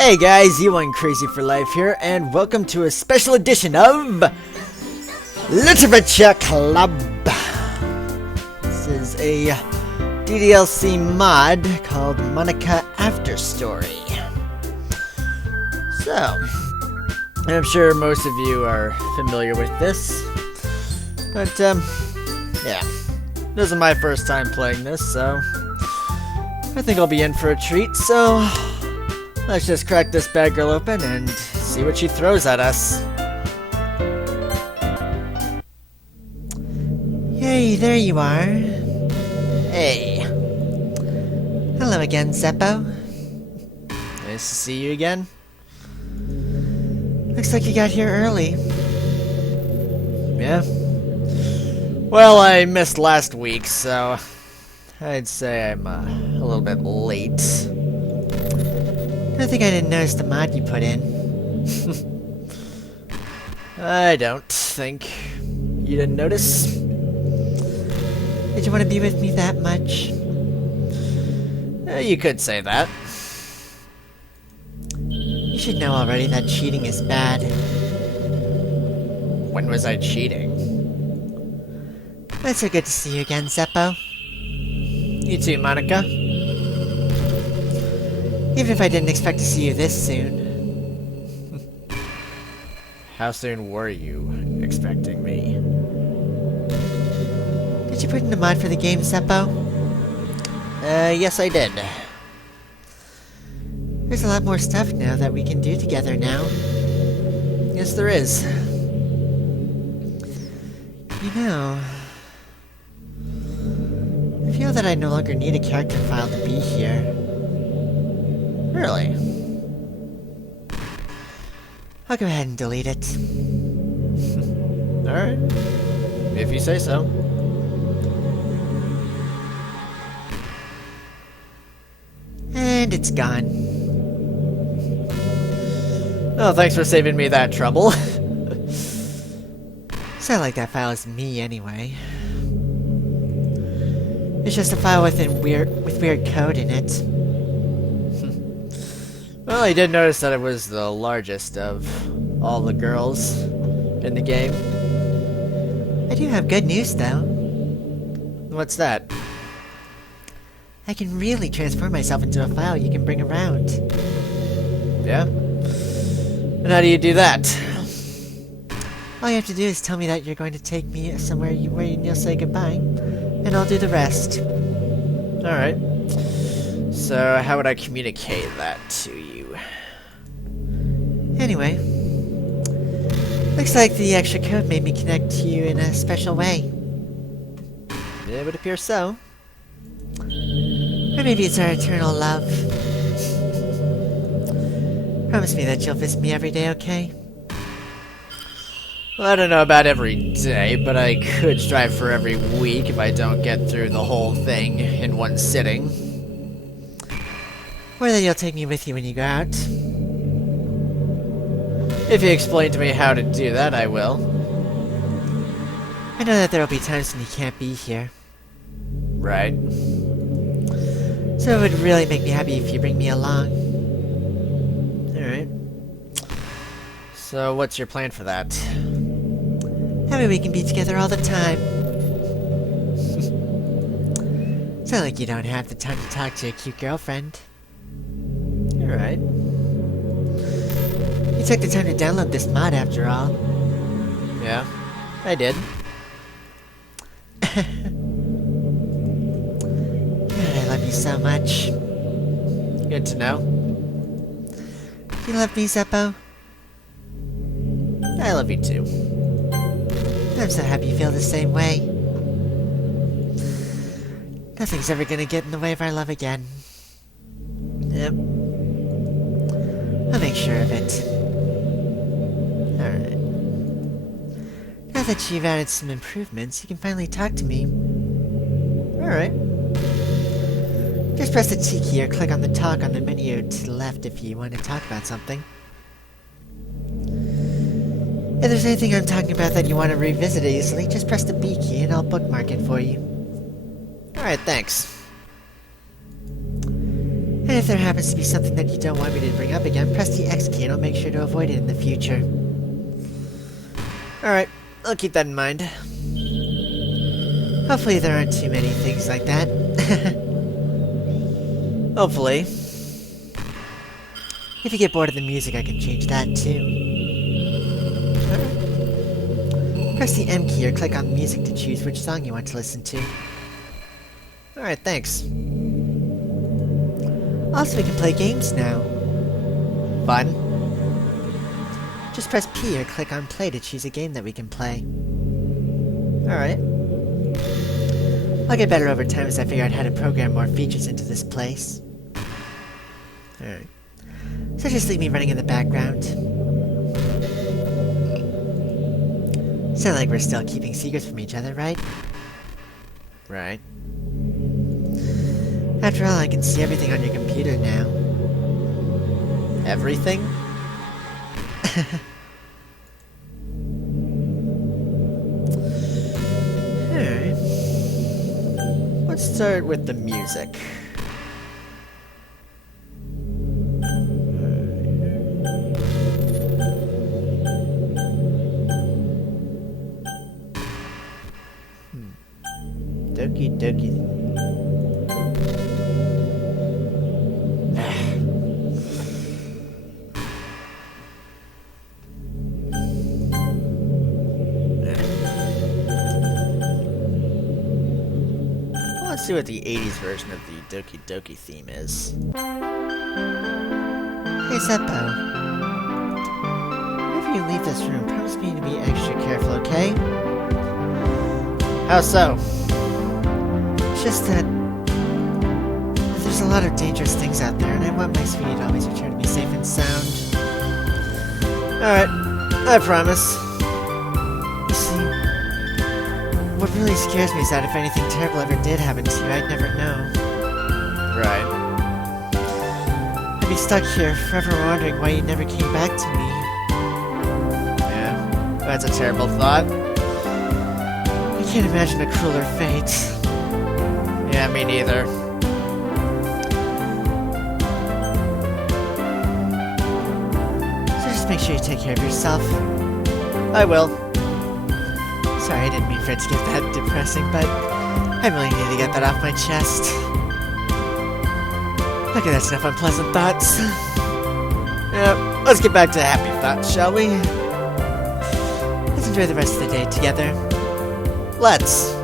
Hey guys, you one crazy for life here, and welcome to a special edition of Literature Club. This is a DDLC mod called Monika After Story. So, I'm sure most of you are familiar with this, but yeah, this is my first time playing this, so I think I'll be in for a treat. So let's just crack this bad girl open and see what she throws at us. Hey, there you are. Hey. Hello again, Zeppo. Nice to see you again. Looks like you got here early. Yeah. Well, I missed last week, so I'd say I'm a little bit late. I think I didn't notice the mod you put in. I don't think you didn't notice. Did you want to be with me that much? You could say that. You should know already that cheating is bad. When was I cheating? It's so good to see you again, Zeppo. You too, Monika. Even if I didn't expect to see you this soon. How soon were you expecting me? Did you put in a mod for the game, Zeppo? Yes I did. There's a lot more stuff now that we can do together now. Yes, there is. You know, I feel that I no longer need a character file to be here. Really? I'll go ahead and delete it. Alright. If you say so. And it's gone. Oh, thanks for saving me that trouble. Sound like that file is me anyway. It's just a file with weird code in it. Well, I did notice that it was the largest of all the girls in the game. I do have good news, though. What's that? I can really transform myself into a file you can bring around. Yeah? And how do you do that? All you have to do is tell me that you're going to take me somewhere where you'll say goodbye, and I'll do the rest. Alright. So, how would I communicate that to you? Anyway, looks like the extra code made me connect to you in a special way. It would appear so. Or maybe it's our eternal love. Promise me that you'll visit me every day, okay? Well, I don't know about every day, but I could strive for every week if I don't get through the whole thing in one sitting. Or that you'll take me with you when you go out. If you explain to me how to do that, I will. I know that there will be times when you can't be here. Right. So it would really make me happy if you bring me along. Alright. So what's your plan for that? That way we can be together all the time. It's not like you don't have the time to talk to your cute girlfriend. Alright. You took the time to download this mod after all. Yeah, I did. God, I love you so much. Good to know. You love me, Zeppo? I love you too. I'm so happy you feel the same way. Nothing's ever gonna get in the way of our love again. Yep. I'll make sure of it. Alright. Now that you've added some improvements, you can finally talk to me. Alright. Just press the T key or click on the talk on the menu to the left if you want to talk about something. If there's anything I'm talking about that you want to revisit easily, just press the B key and I'll bookmark it for you. Alright, thanks. And if there happens to be something that you don't want me to bring up again, press the X key and I'll make sure to avoid it in the future. Alright, I'll keep that in mind. Hopefully there aren't too many things like that. Hopefully. If you get bored of the music, I can change that too. Alright. Press the M key or click on music to choose which song you want to listen to. Alright, thanks. Also, we can play games now. Fun. Just press P or click on play to choose a game that we can play. Alright. I'll get better over time as I figure out how to program more features into this place. Alright. So just leave me running in the background. Sound like we're still keeping secrets from each other, right? Right. After all, I can see everything on your computer now. Everything? Alright. Let's start with the music. Doki doki. Let's see what the 80s version of the Doki Doki theme is. Hey Seppo. Whenever you leave this room, promise me to be extra careful, okay? How so? It's just that there's a lot of dangerous things out there, and I want my sweetie to always return to me safe and sound. Alright, I promise. You see, what really scares me is that if anything terrible ever did happen to you, I'd never know. Right. I'd be stuck here, forever wondering why you never came back to me. Yeah, that's a terrible thought. I can't imagine a crueler fate. Yeah, me neither. So just make sure you take care of yourself. I will. Sorry, I didn't mean for it to get that depressing, but I really need to get that off my chest. Okay, that's enough unpleasant thoughts. Yeah, let's get back to happy thoughts, shall we? Let's enjoy the rest of the day together. Let's.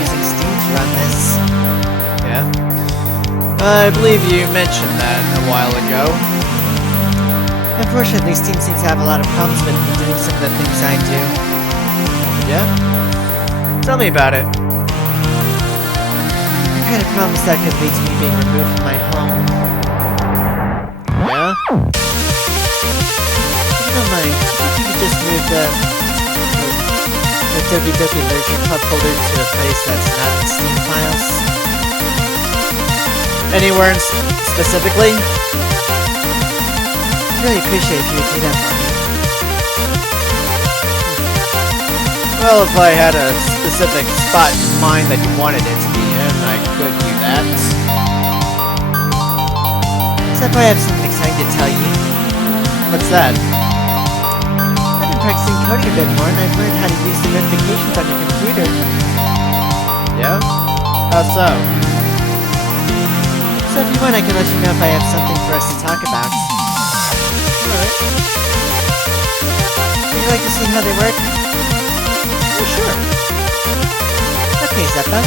Using Steam to run this. Yeah? I believe you mentioned that a while ago. Unfortunately, Steam seems to have a lot of problems with me doing some of the things I do. Yeah? Tell me about it. The kind of problems that could lead to me being removed from my home. Yeah? If you don't mind, if you could just move the Doki Doki Literature Club folder to a place that's not in Steam files. Anywhere specifically? I'd really appreciate if you would do that for me. Well, if I had a specific spot in mind that you wanted it to be in, I could do that. Except I have something exciting to tell you. What's that? Practicing coding a bit more, and I've learned how to use the notifications on your computer. Yeah? How so? So if you want, I can let you know if I have something for us to talk about. Alright. like to see how they work? Oh, sure. Okay, Zeppo.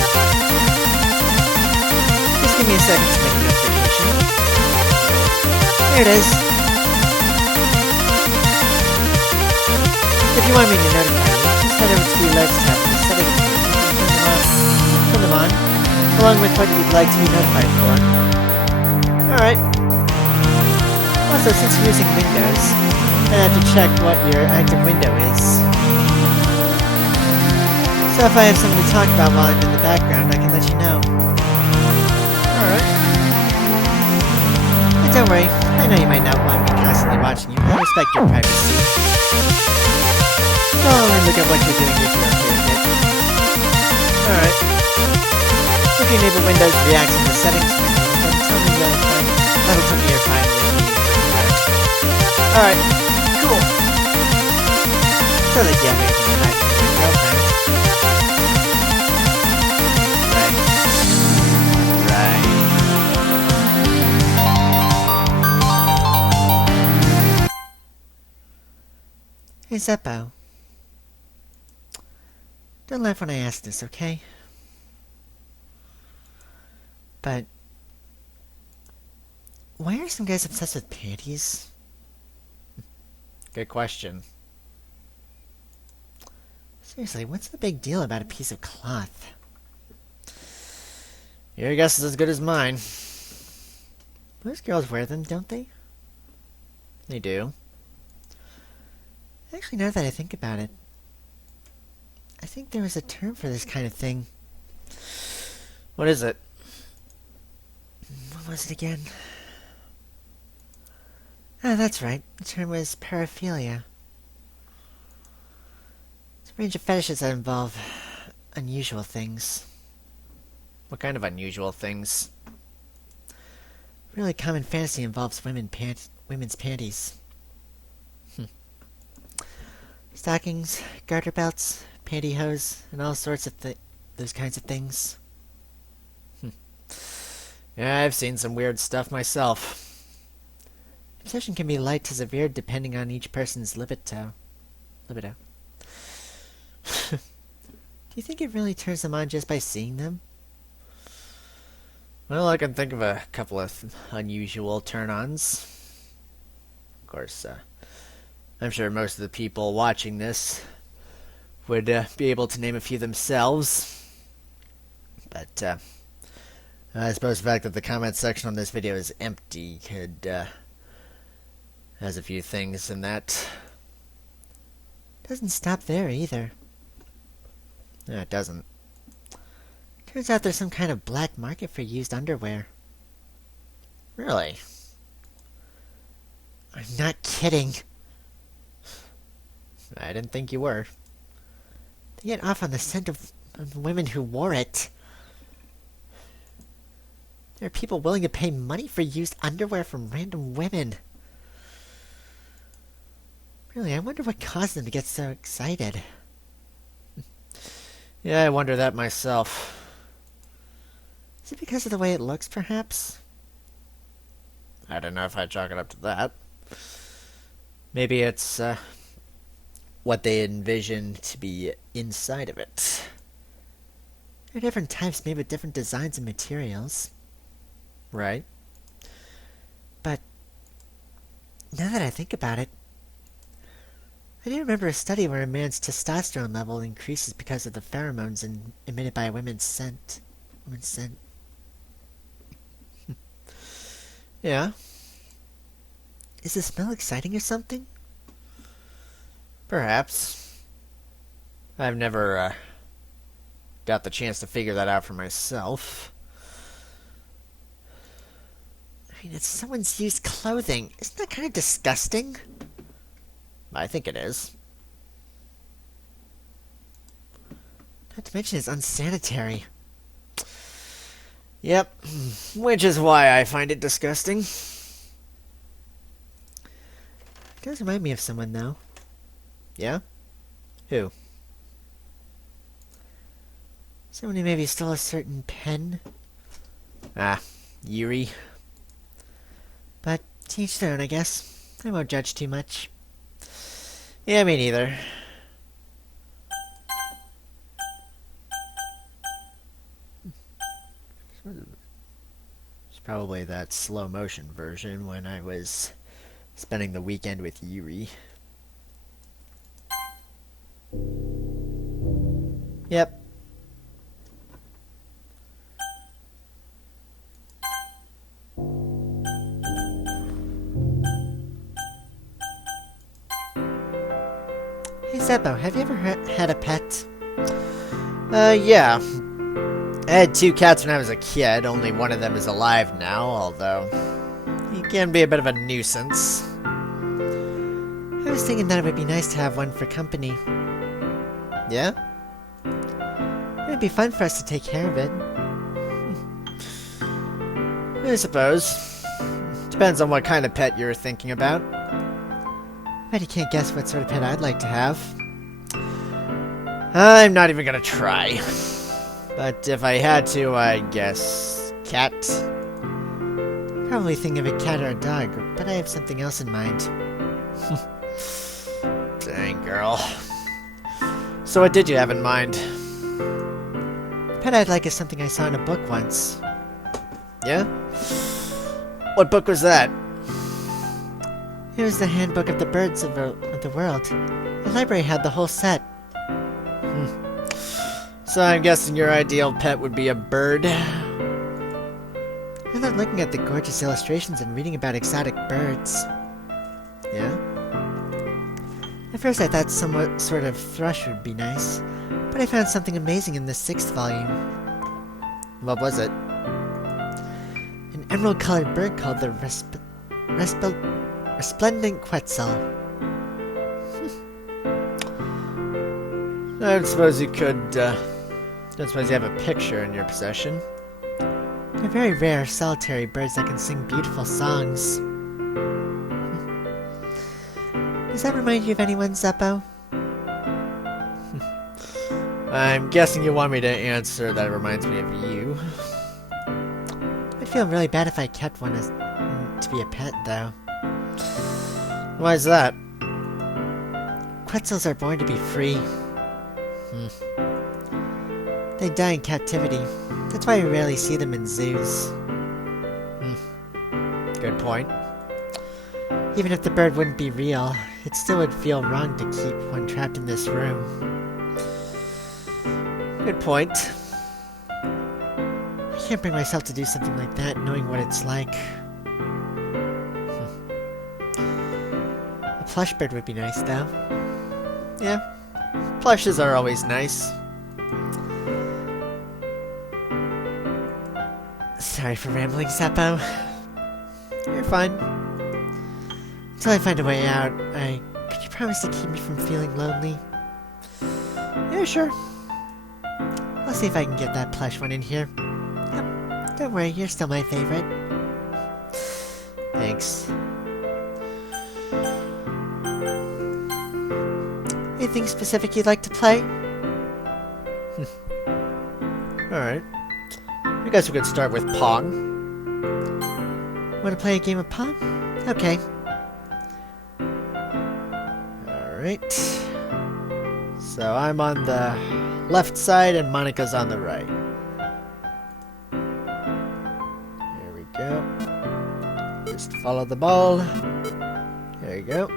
Just give me a second to make a notification. There it is. If you want me to notify you, just head over to the Alerts tab in the settings menu and turn them on, along with what you'd like to be notified for. Alright. Also, since you're using Windows, I have to check what your active window is. So if I have something to talk about while I'm in the background, I can let you know. Alright. But don't worry, I know you might not want me constantly watching you, but I respect your privacy. So I'll only look at what you're doing if you're okay with it. Alright. If you enable Windows Reacts in the settings menu, then tell me you're fine. That'll tell me you're fine with me. Alright. Cool. Sounds like you have anything to hide from your girlfriend. Right. Hey, Zeppo. Don't laugh when I ask this, okay? But why are some guys obsessed with panties? Good question. Seriously, what's the big deal about a piece of cloth? Your guess is as good as mine. Most girls wear them, don't they? They do. Actually, now that I think about it, I think there was a term for this kind of thing. What is it? What was it again? Ah, that's right. The term was paraphilia. It's a range of fetishes that involve unusual things. What kind of unusual things? A really common fantasy involves women's panties. Stockings, garter belts, pantyhose, and all sorts of those kinds of things. Yeah, I've seen some weird stuff myself. Obsession can be light to severe depending on each person's libido. Do you think it really turns them on just by seeing them? Well, I can think of a couple of unusual turn-ons. Of course, I'm sure most of the people watching this would be able to name a few themselves. But I suppose the fact that the comment section on this video is empty could has a few things in that. Doesn't stop there either. No, it doesn't. Turns out there's some kind of black market for used underwear. Really? I'm not kidding. I didn't think you were. They get off on the scent of the women who wore it. There are people willing to pay money for used underwear from random women. Really, I wonder what caused them to get so excited. Yeah, I wonder that myself. Is it because of the way it looks, perhaps? I don't know if I'd chalk it up to that. Maybe it's what they envision to be inside of it. There are different types made with different designs and materials. Right. But now that I think about it, I do remember a study where a man's testosterone level increases because of the pheromones emitted by a woman's scent. Yeah. Is the smell exciting or something? Perhaps. I've never got the chance to figure that out for myself. I mean, it's someone's used clothing. Isn't that kind of disgusting? I think it is. Not to mention it's unsanitary. Yep, which is why I find it disgusting. It does remind me of someone, though. Yeah? Who? Someone who maybe stole a certain pen? Ah, Yuri. But to each their own, I guess. I won't judge too much. Yeah, me neither. It's probably that slow motion version when I was spending the weekend with Yuri. Yep. Hey Zeppo, have you ever had a pet? Yeah. I had 2 cats when I was a kid. Only one of them is alive now, although he can be a bit of a nuisance. I was thinking that it would be nice to have one for company. Yeah? It would be fun for us to take care of it. I suppose. Depends on what kind of pet you're thinking about. Bet you can't guess what sort of pet I'd like to have. I'm not even gonna try. But if I had to, I'd guess cat. Probably think of a cat or a dog, but I have something else in mind. Dang, girl. So what did you have in mind? The pet I'd like is something I saw in a book once. Yeah? What book was that? It was the Handbook of the Birds of the World. The library had the whole set. So I'm guessing your ideal pet would be a bird? I love looking at the gorgeous illustrations and reading about exotic birds. Yeah? At first I thought some sort of thrush would be nice, but I found something amazing in the 6th volume. What was it? An emerald-colored bird called the Resplendent Quetzal. I suppose you could, I suppose you have a picture in your possession. They're very rare, solitary birds that can sing beautiful songs. Does that remind you of anyone, Zeppo? I'm guessing you want me to answer that it reminds me of you. I'd feel really bad if I kept one to be a pet, though. Why is that? Quetzals are born to be free. They die in captivity. That's why we rarely see them in zoos. Good point. Even if the bird wouldn't be real, it still would feel wrong to keep one trapped in this room. Good point. I can't bring myself to do something like that, knowing what it's like. A plush bird would be nice, though. Yeah, plushes are always nice. Sorry for rambling, Zeppo. You're fine. Until I find a way out, could you promise to keep me from feeling lonely? Yeah, sure. I'll see if I can get that plush one in here. Yep, don't worry, you're still my favorite. Thanks. Anything specific you'd like to play? Alright. I guess we could start with Pong. Want to play a game of Pong? Okay. Alright. So I'm on the left side and Monika's on the right. There we go. Just follow the ball. There you go.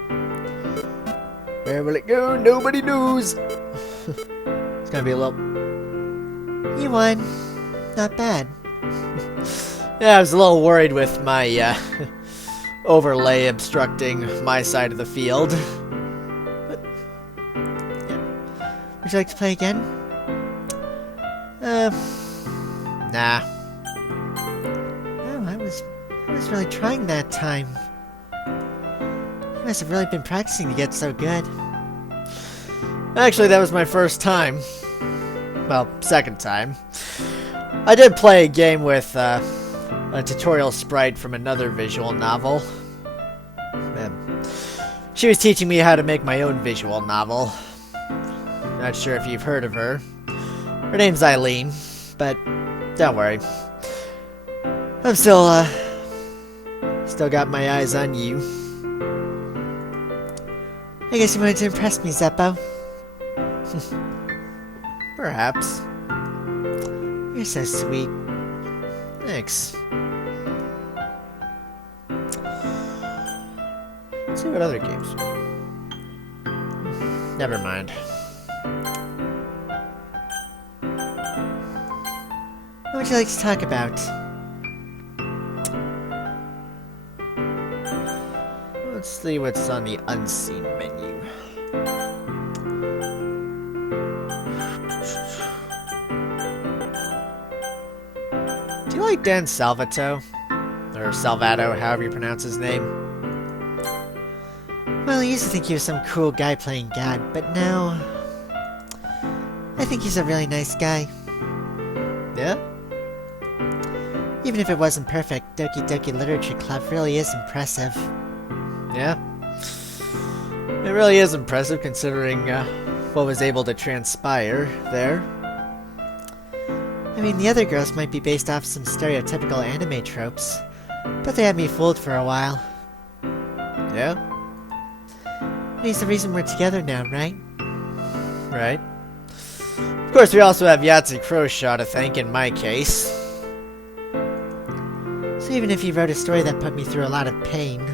Where will it go? Nobody knows. It's gonna be a little... You won. Not bad. Yeah, I was a little worried with my overlay obstructing my side of the field. But, yeah. Would you like to play again? Nah. Oh, I was really trying that time. You must have really been practicing to get so good. Actually, that was my first time. Well, second time. I did play a game with a tutorial sprite from another visual novel. She was teaching me how to make my own visual novel. Not sure if you've heard of her. Her name's Eileen, but don't worry. I'm still got my eyes on you. I guess you wanted to impress me, Zeppo. Perhaps. You're so sweet. Thanks. Let's see what other games. Never mind. What would you like to talk about? Let's see what's on the unseen menu. Do you like Dan Salvato? Or Salvato, however you pronounce his name? Well, I used to think he was some cool guy playing God, but now I think he's a really nice guy. Yeah? Even if it wasn't perfect, Doki Doki Literature Club really is impressive. Yeah? It really is impressive considering what was able to transpire there. I mean, the other girls might be based off some stereotypical anime tropes, but they had me fooled for a while. Yeah? He's the reason we're together now, right? Right. Of course, we also have Yahtzee Crowshaw to thank in my case. So even if he wrote a story that put me through a lot of pain,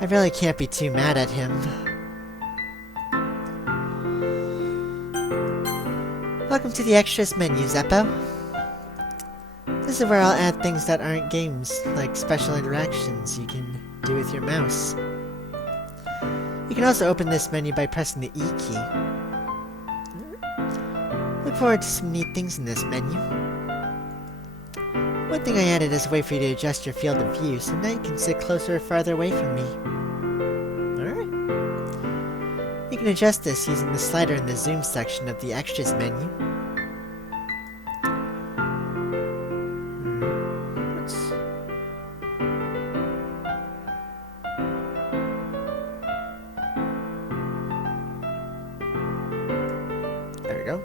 I really can't be too mad at him. Welcome to the extras menu, Zeppo. This is where I'll add things that aren't games, like special interactions you can do with your mouse. You can also open this menu by pressing the E key. Look forward to some neat things in this menu. One thing I added is a way for you to adjust your field of view, so now you can sit closer or farther away from me. Alright. You can adjust this using the slider in the zoom section of the extras menu. There we go.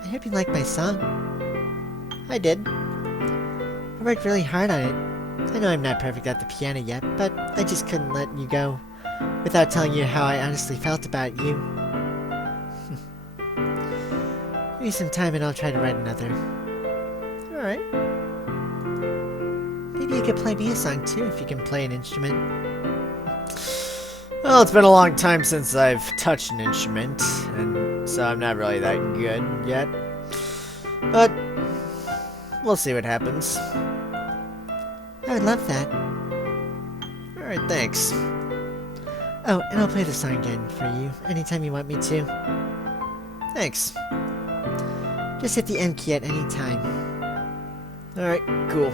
I hope you like my song. I did. I worked really hard on it. I know I'm not perfect at the piano yet, but I just couldn't let you go without telling you how I honestly felt about you. Give me some time and I'll try to write another. Alright. Maybe you could play me a song too if you can play an instrument. Well, it's been a long time since I've touched an instrument, and so I'm not really that good yet. But we'll see what happens. I would love that. Alright, thanks. Oh, and I'll play the song again for you anytime you want me to. Thanks. Just hit the M key at any time. Alright, cool.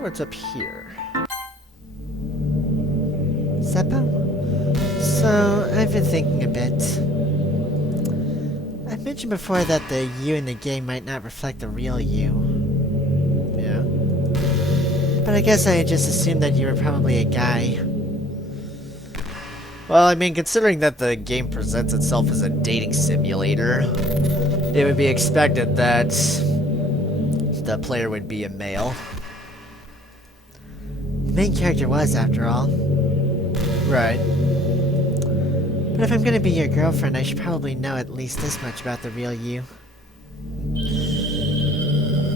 What's up here? Zeppo? So, I've been thinking a bit. I've mentioned before that the you in the game might not reflect the real you. Yeah. But I guess I just assumed that you were probably a guy. Well, I mean, considering that the game presents itself as a dating simulator, it would be expected that the player would be a male. The main character was, after all. Right. But if I'm gonna be your girlfriend, I should probably know at least this much about the real you.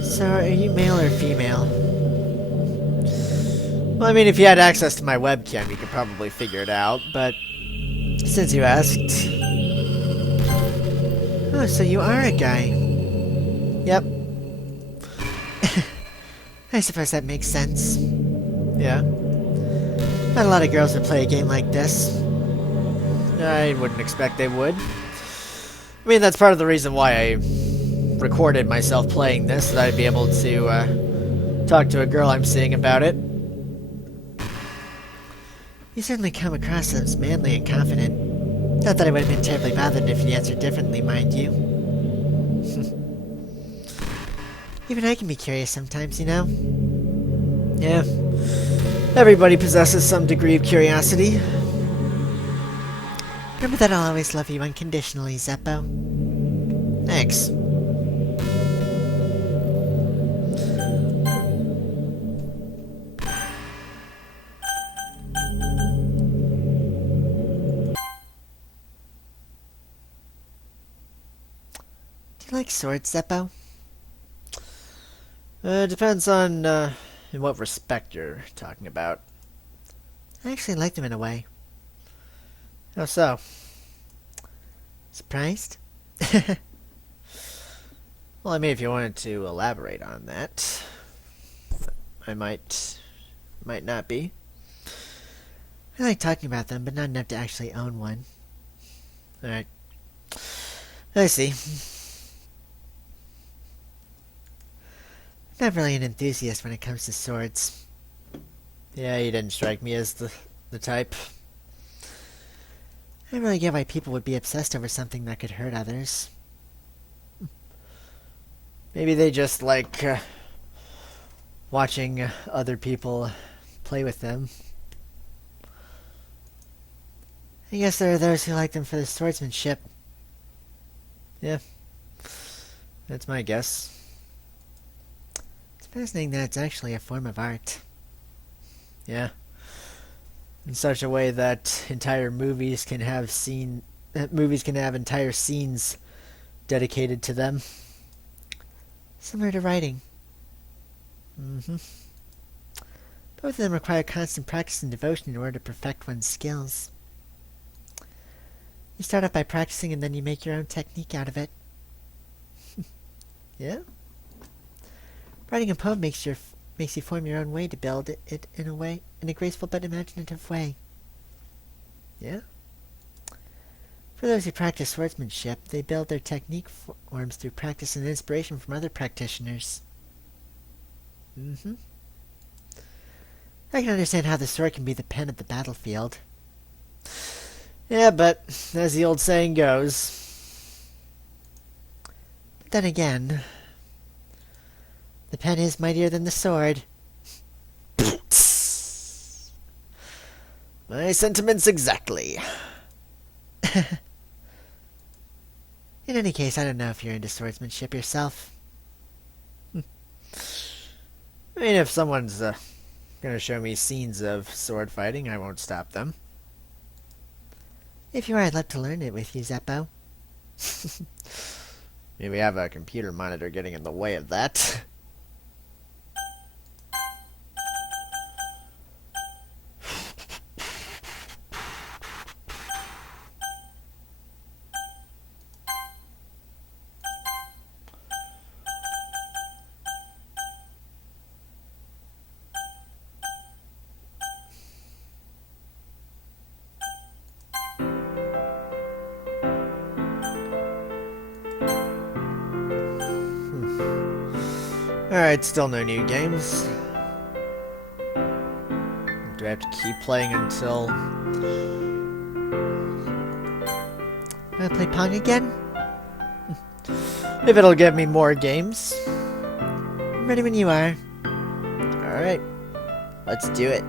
So, are you male or female? Well, I mean, if you had access to my webcam, you could probably figure it out, but since you asked... Oh, so you are a guy. Yep. I suppose that makes sense. Yeah. Not a lot of girls would play a game like this. I wouldn't expect they would. I mean, that's part of the reason why I recorded myself playing this, so that I'd be able to talk to a girl I'm seeing about it. You certainly come across as manly and confident. Not that I would have been terribly bothered if you answered differently, mind you. Even I can be curious sometimes, you know? Yeah. Everybody possesses some degree of curiosity. Remember that I'll always love you unconditionally, Zeppo. Thanks. Do you like swords, Zeppo? Depends on, in what respect you're talking about. I actually like them in a way. How so? Surprised? Well, I mean, if you wanted to elaborate on that, I might not be. I like talking about them, but not enough to actually own one. Alright. I see. Not really an enthusiast when it comes to swords. Yeah, you didn't strike me as the type. I don't really get why people would be obsessed over something that could hurt others. Maybe they just like watching other people play with them. I guess there are those who like them for the swordsmanship. Yeah, that's my guess. It's fascinating that it's actually a form of art. Yeah. In such a way that entire movies can have entire scenes dedicated to them. Similar to writing. Mm-hmm. Both of them require constant practice and devotion in order to perfect one's skills. You start off by practicing and then you make your own technique out of it. Yeah? Writing a poem makes you form your own way to build it in a graceful but imaginative way. Yeah? For those who practice swordsmanship, they build their technique forms through practice and inspiration from other practitioners. Mm-hmm. I can understand how the sword can be the pen of the battlefield. Yeah, but as the old saying goes... But then again... The pen is mightier than the sword. My sentiments exactly. In any case, I don't know if you're into swordsmanship yourself. I mean, if someone's gonna show me scenes of sword fighting, I won't stop them. If you are, I'd love to learn it with you, Zeppo. Maybe have a computer monitor getting in the way of that. Alright, still no new games. Do I have to keep playing until... Wanna play Pong again? If it'll give me more games. I'm ready when you are. Alright, let's do it.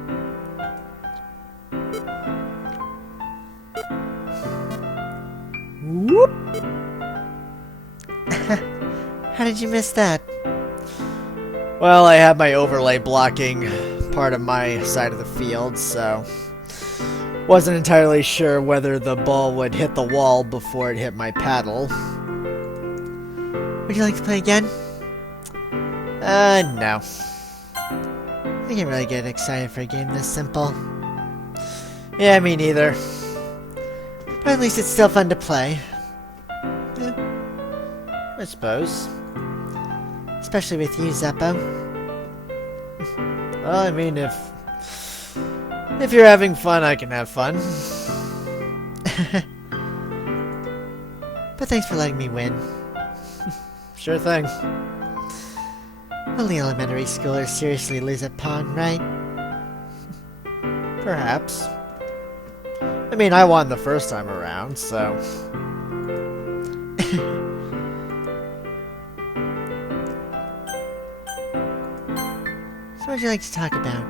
Whoop! How did you miss that? Well, I have my overlay blocking part of my side of the field, so wasn't entirely sure whether the ball would hit the wall before it hit my paddle. Would you like to play again? No. I can't really get excited for a game this simple. Yeah, me neither. But at least it's still fun to play. Yeah, I suppose. Especially with you, Zeppo. Well, I mean, if you're having fun, I can have fun. But thanks for letting me win. Sure thing. Only elementary schoolers seriously lose at Pong, right? Perhaps. I mean, I won the first time around, so... So what would you like to talk about?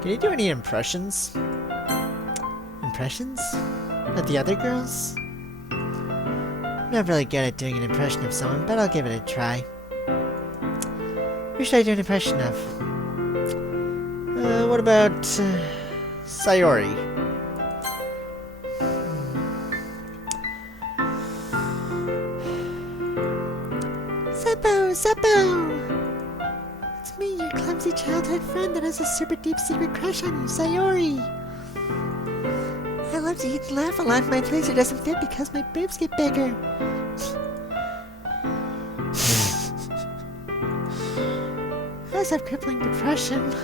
Can you do any impressions? Impressions? Of the other girls? I'm not really good at doing an impression of someone, but I'll give it a try. Who should I do an impression of? What about Sayori? Seppo! It's me, your clumsy childhood friend that has a super deep secret crush on you, Sayori! I love to eat and laugh a lot, and my blazer doesn't fit because my boobs get bigger. I also have crippling depression.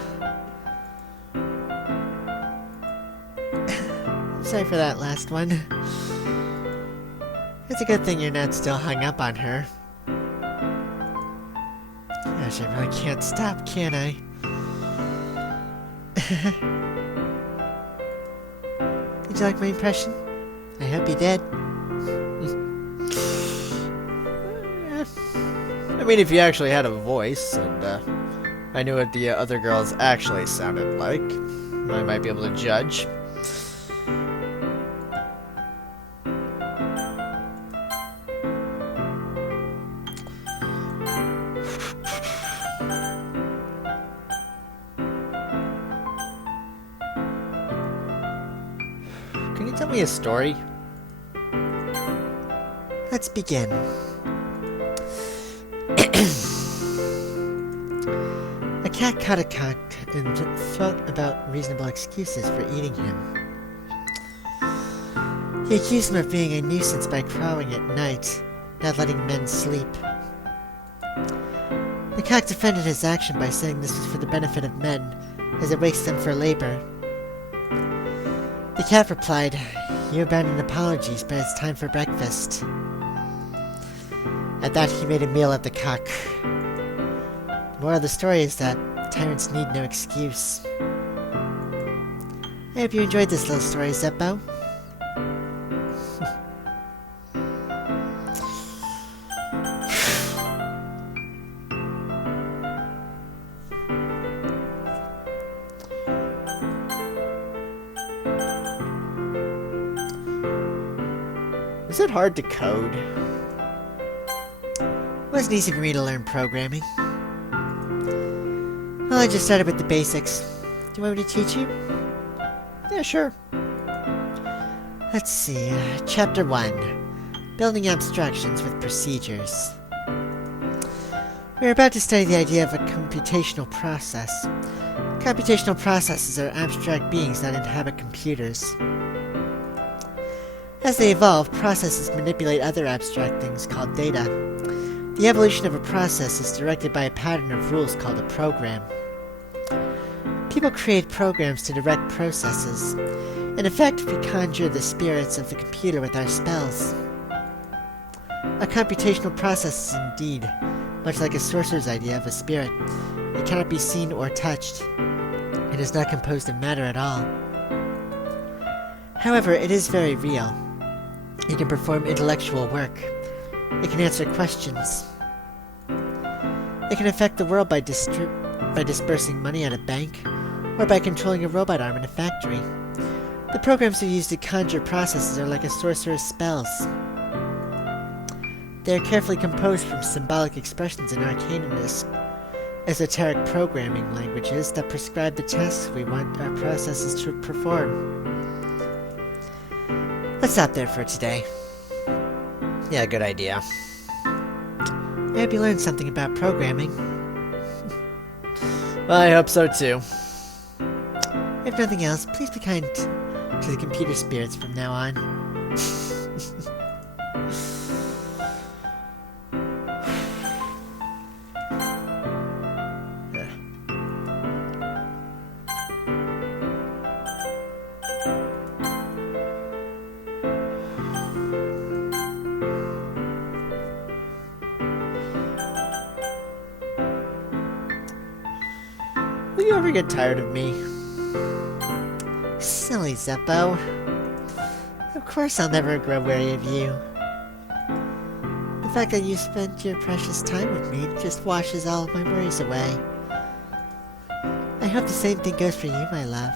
I'm sorry for that last one. It's a good thing you're not still hung up on her. Gosh, I really can't stop, can I? Did you like my impression? I hope you did. I mean, if you actually had a voice, and I knew what the other girls actually sounded like, I might be able to judge. Can you tell me a story? Let's begin. A cat caught a cock and thought about reasonable excuses for eating him. He accused him of being a nuisance by crowing at night, not letting men sleep. The cock defended his action by saying this was for the benefit of men, as it wakes them for labor. The cat replied, "You abandoned apologies, but it's time for breakfast." At that, he made a meal at the cock. The moral of the story is that tyrants need no excuse. I hope you enjoyed this little story, Zeppo. Is it hard to code? It wasn't easy for me to learn programming. Well, I just started with the basics. Do you want me to teach you? Yeah, sure. Let's see. Chapter 1. Building abstractions with procedures. We're about to study the idea of a computational process. Computational processes are abstract beings that inhabit computers. As they evolve, processes manipulate other abstract things called data. The evolution of a process is directed by a pattern of rules called a program. People create programs to direct processes. In effect, we conjure the spirits of the computer with our spells. A computational process is indeed much like a sorcerer's idea of a spirit. It cannot be seen or touched. It is not composed of matter at all. However, it is very real. It can perform intellectual work. It can answer questions. It can affect the world by dispersing money at a bank, or by controlling a robot arm in a factory. The programs we use to conjure processes are like a sorcerer's spells. They are carefully composed from symbolic expressions and arcane esoteric programming languages that prescribe the tasks we want our processes to perform. Let's stop there for today. Yeah, good idea. I hope you learned something about programming. Well, I hope so too. If nothing else, please be kind to the computer spirits from now on. Will you ever get tired of me? Silly Zeppo. Of course I'll never grow weary of you. The fact that you spent your precious time with me just washes all of my worries away. I hope the same thing goes for you, my love.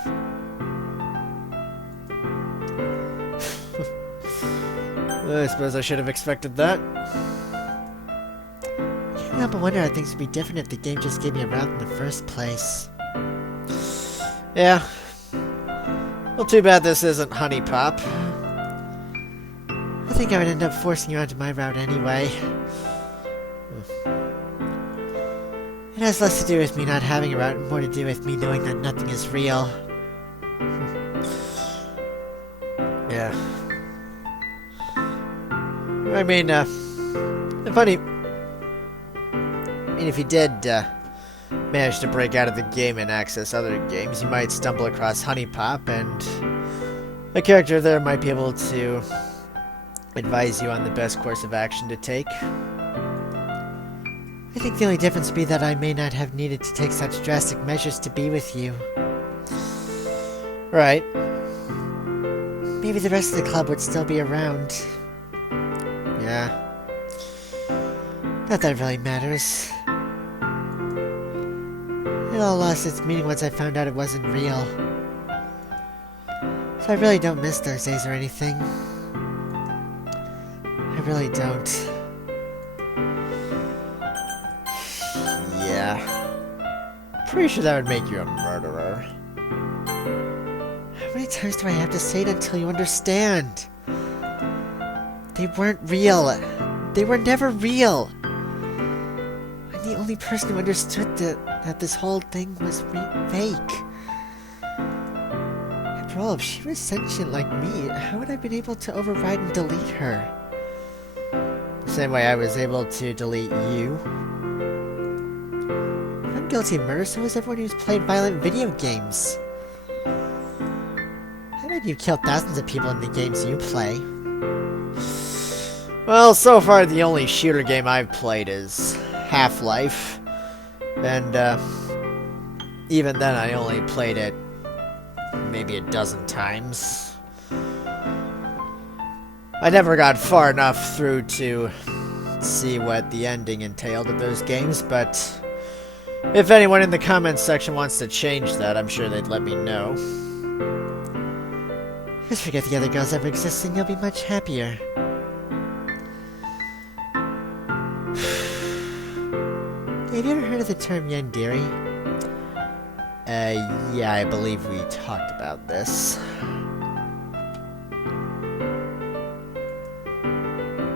I suppose I should have expected that. I can't help but wonder how things would be different if the game just gave me a route in the first place. Yeah. Well, too bad this isn't Honey Pop. I think I would end up forcing you onto my route anyway. It has less to do with me not having a route and more to do with me knowing that nothing is real. Yeah. I mean, if you did manage to break out of the game and access other games, you might stumble across Honey Pop, and a character there might be able to advise you on the best course of action to take. I think the only difference would be that I may not have needed to take such drastic measures to be with you. Right. Maybe the rest of the club would still be around. Yeah. Not that it really matters. It all lost its meaning once I found out it wasn't real. So I really don't miss those days or anything. I really don't. Yeah. Pretty sure that would make you a murderer. How many times do I have to say it until you understand? They weren't real. They were never real. I'm the only person who understood that this whole thing was fake. After all, if she was sentient like me, how would I have been able to override and delete her? The same way I was able to delete you. If I'm guilty of murder, so is everyone who's played violent video games. I bet you've killed thousands of people in the games you play. Well, so far the only shooter game I've played is Half-Life, and even then I only played it maybe a dozen times. I never got far enough through to see what the ending entailed of those games, but if anyone in the comments section wants to change that, I'm sure they'd let me know. Just forget the other girls ever existed and you'll be much happier. Have you ever heard of the term yandere? Yeah, I believe we talked about this.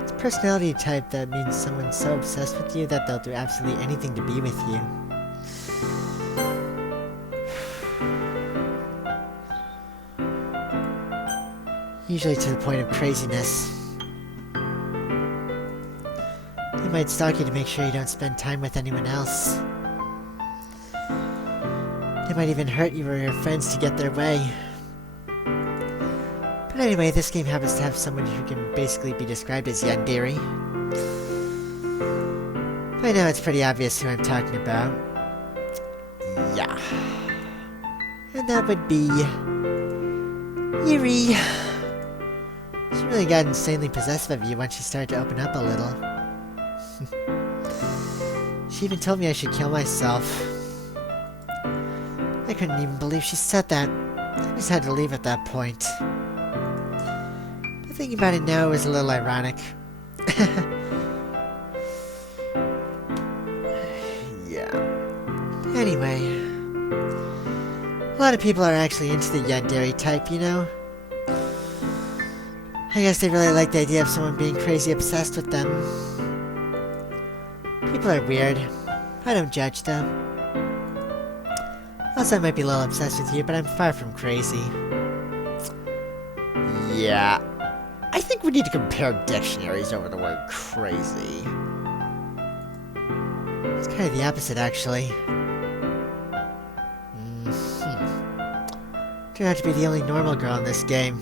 It's a personality type that means someone's so obsessed with you that they'll do absolutely anything to be with you. Usually to the point of craziness. They might stalk you to make sure you don't spend time with anyone else. They might even hurt you or your friends to get their way. But anyway, this game happens to have someone who can basically be described as yandere. By now it's pretty obvious who I'm talking about. Yeah. And that would be Yuri. She really got insanely possessive of you once she started to open up a little. She even told me I should kill myself. I couldn't even believe she said that. I just had to leave at that point. But thinking about it now, it was a little ironic. Yeah. Anyway. A lot of people are actually into the yandere type, you know? I guess they really like the idea of someone being crazy obsessed with them. People are weird. I don't judge them. Also, I might be a little obsessed with you, but I'm far from crazy. Yeah. I think we need to compare dictionaries over the word crazy. It's kind of the opposite, actually. Turn out to be the only normal girl in this game.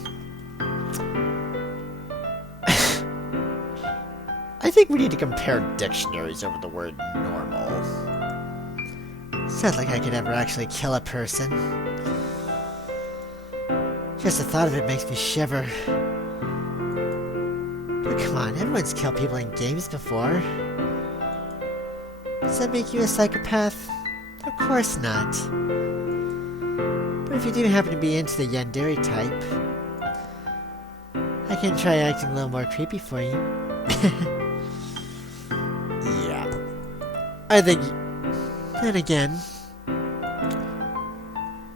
I think we need to compare dictionaries over the word normal. It's not like I could ever actually kill a person. Just the thought of it makes me shiver. But come on, everyone's killed people in games before. Does that make you a psychopath? Of course not. But if you do happen to be into the yandere type, I can try acting a little more creepy for you. Yeah. I think... Then again...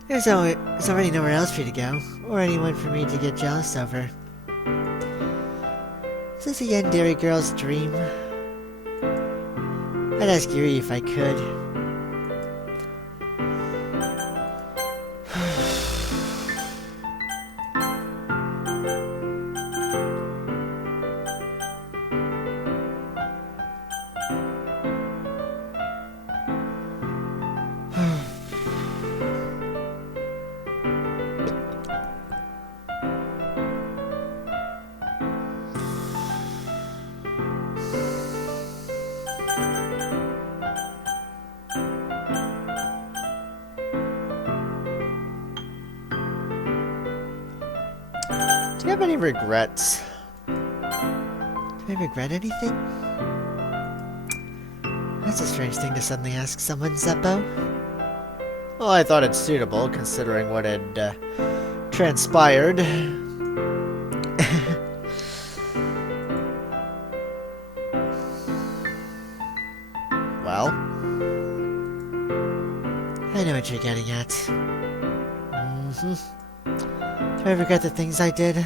There's already nowhere else for you to go, or anyone for me to get jealous over. Is this a yandere girl's dream? I'd ask Yuri if I could. Do you have any regrets? Do I regret anything? That's a strange thing to suddenly ask someone, Zeppo. Well, I thought it suitable, considering what had transpired. Well, I know what you're getting at. Do I regret the things I did?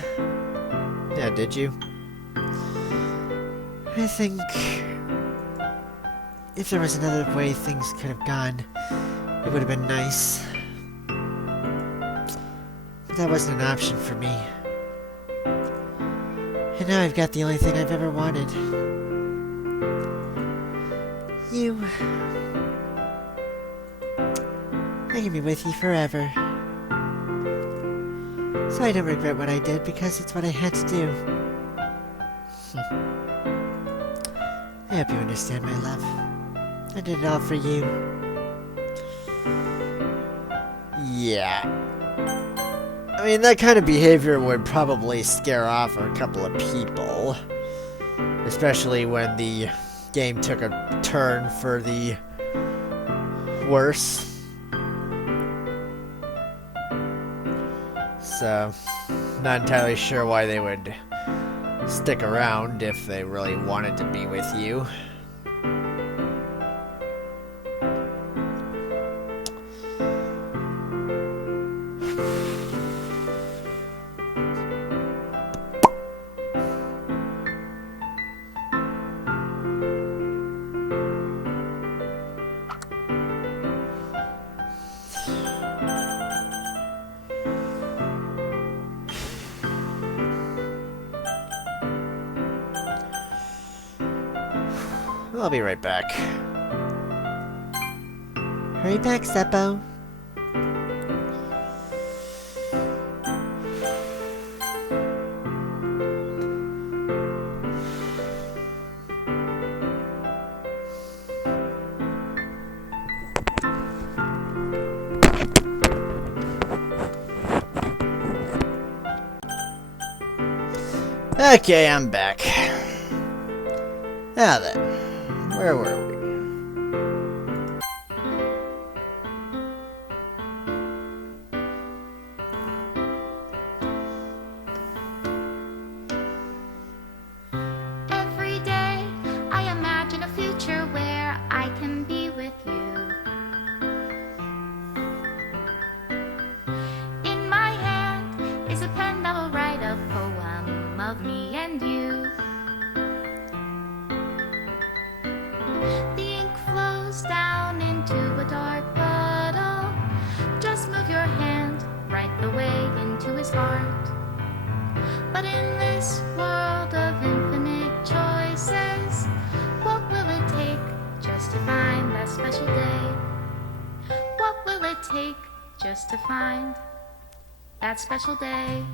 Yeah, did you? I think... if there was another way things could have gone, it would have been nice. But that wasn't an option for me. And now I've got the only thing I've ever wanted. You... I can be with you forever. So I don't regret what I did because it's what I had to do. I hope you understand, my love. I did it all for you. Yeah. I mean, that kind of behavior would probably scare off a couple of people. Especially when the game took a turn for the worse. So, not entirely sure why they would stick around if they really wanted to be with you. I'll be right back. Hurry back, Zeppo. Okay, I'm back. Now then, where were we? Every day I imagine a future where I can be with you. In my hand is a pen that will write a poem of me and you. The ink flows down into a dark puddle. Just move your hand right the way into his heart. But in this world of infinite choices, what will it take just to find that special day? What will it take just to find that special day?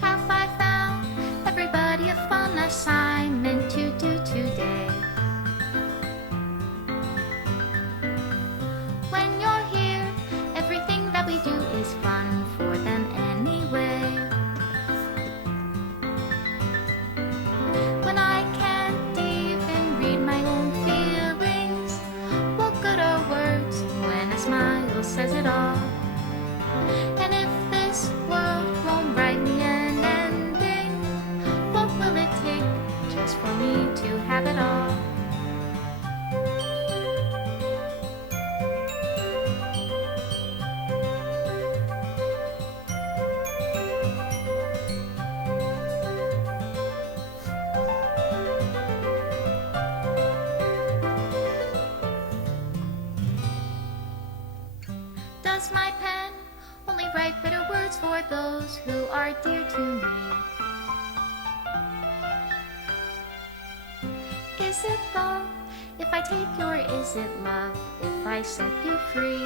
Have I found everybody a fun assignment to do today? have it all. Does my pen only write bitter words for those who are dear to me? Is it love if I take you, or is it love if I set you free?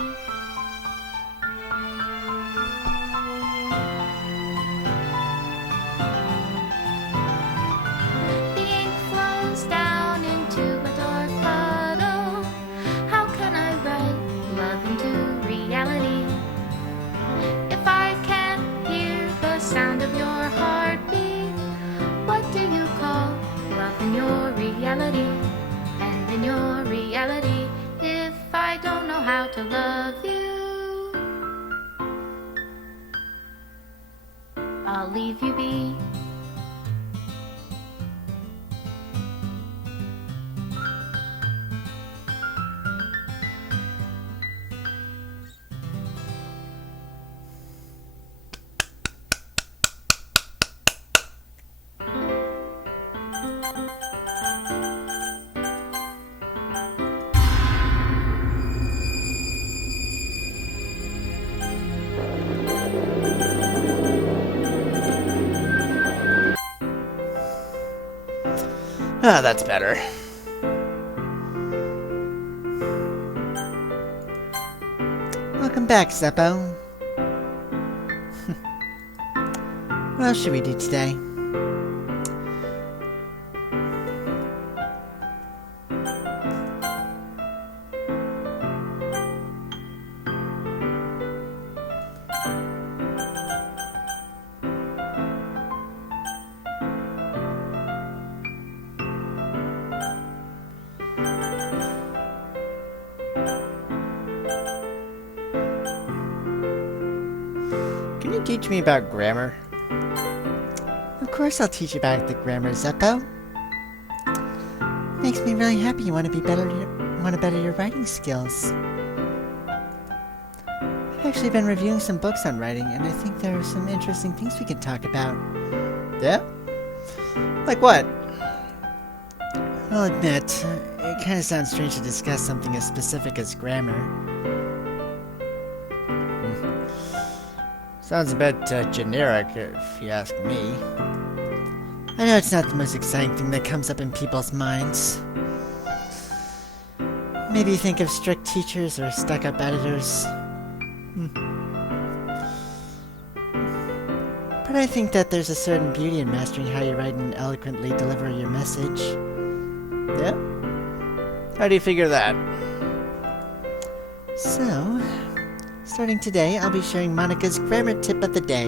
The ink flows down into a dark puddle. How can I write love into reality? If I can't hear the sound of your heartbeat, what do you call love in your reality? And in your reality, if I don't know how to love you, I'll leave you be. Ah, that's better. Welcome back, Zeppo. What else should we do today? Can you teach me about grammar? Of course I'll teach you about the grammar, Zeppo. Makes me really happy you want to better your writing skills. I've actually been reviewing some books on writing, and I think there are some interesting things we can talk about. Yeah? Like what? I'll admit, it kind of sounds strange to discuss something as specific as grammar. Sounds a bit generic, if you ask me. I know it's not the most exciting thing that comes up in people's minds. Maybe you think of strict teachers or stuck-up editors. But I think that there's a certain beauty in mastering how you write and eloquently deliver your message. Yeah? How do you figure that? So, starting today, I'll be sharing Monika's grammar tip of the day.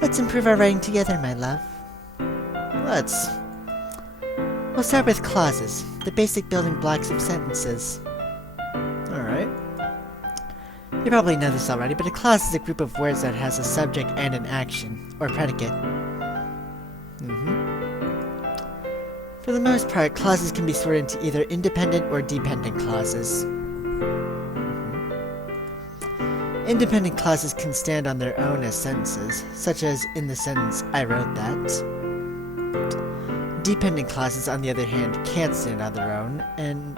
Let's improve our writing together, my love. Let's. We'll start with clauses, the basic building blocks of sentences. Alright. You probably know this already, but a clause is a group of words that has a subject and an action, or predicate. For the most part, clauses can be sorted into either independent or dependent clauses. Independent clauses can stand on their own as sentences, such as in the sentence, I wrote that. Dependent clauses, on the other hand, can't stand on their own, and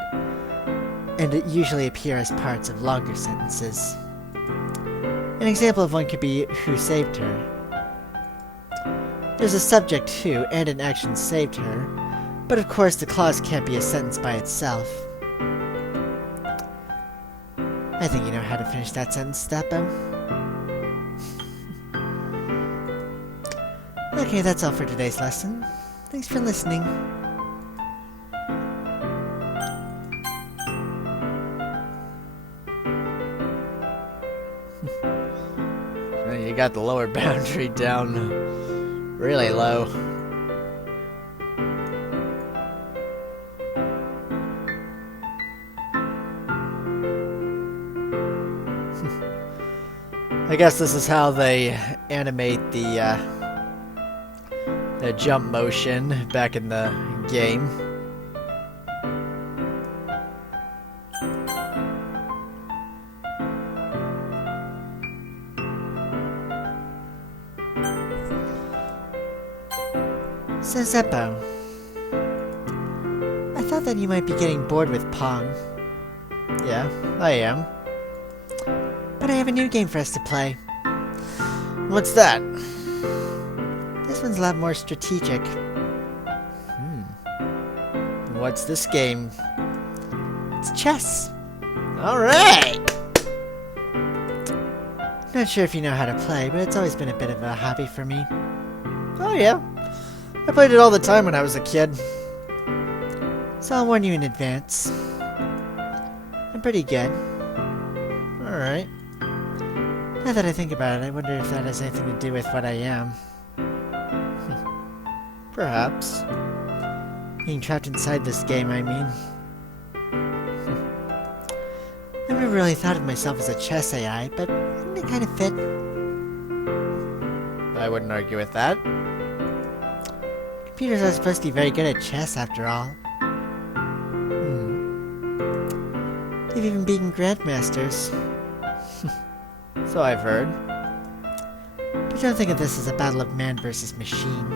usually appear as parts of longer sentences. An example of one could be, who saved her? There's a subject, who, and an action, saved her, but of course the clause can't be a sentence by itself. I think you know how to finish that sentence, Steppo. Okay, that's all for today's lesson. Thanks for listening. You got the lower boundary down really low. I guess this is how they animate the the jump motion back in the game. So Zeppo, I thought that you might be getting bored with Pong. Yeah, I am. But I have a new game for us to play. What's that? This one's a lot more strategic. What's this game? It's chess. Alright! Not sure if you know how to play, but it's always been a bit of a hobby for me. Oh yeah. I played it all the time when I was a kid. So I'll warn you in advance. I'm pretty good. Alright. Now that I think about it, I wonder if that has anything to do with what I am. Perhaps. Being trapped inside this game, I mean. I never really thought of myself as a chess AI, but it kind of fit. I wouldn't argue with that. Computers are supposed to be very good at chess, after all. They've even beaten grandmasters. So I've heard. But don't think of this as a battle of man versus machine.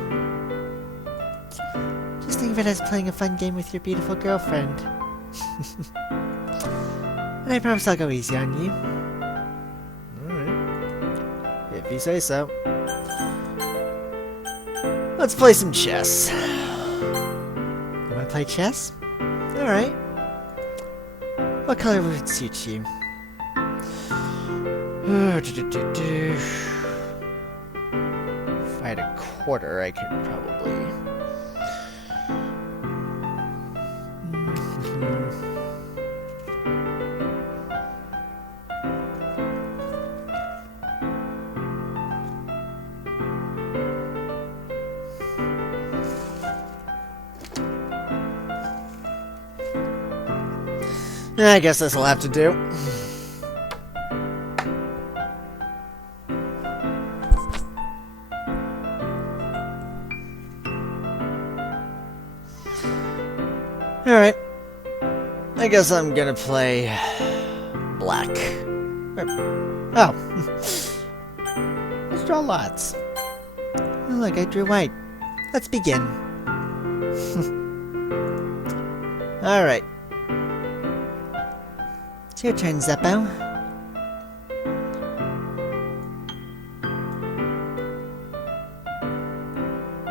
Just think of it as playing a fun game with your beautiful girlfriend. And I promise I'll go easy on you. Alright. If you say so. Let's play some chess. You wanna play chess? Alright. What color would suit you? If I had a quarter, I could probably... I guess this will have to do. Alright. I guess I'm gonna play black. Oh. Let's draw lots. Oh, look, I drew white. Let's begin. Alright. It's your turn, Zeppo.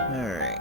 Alright.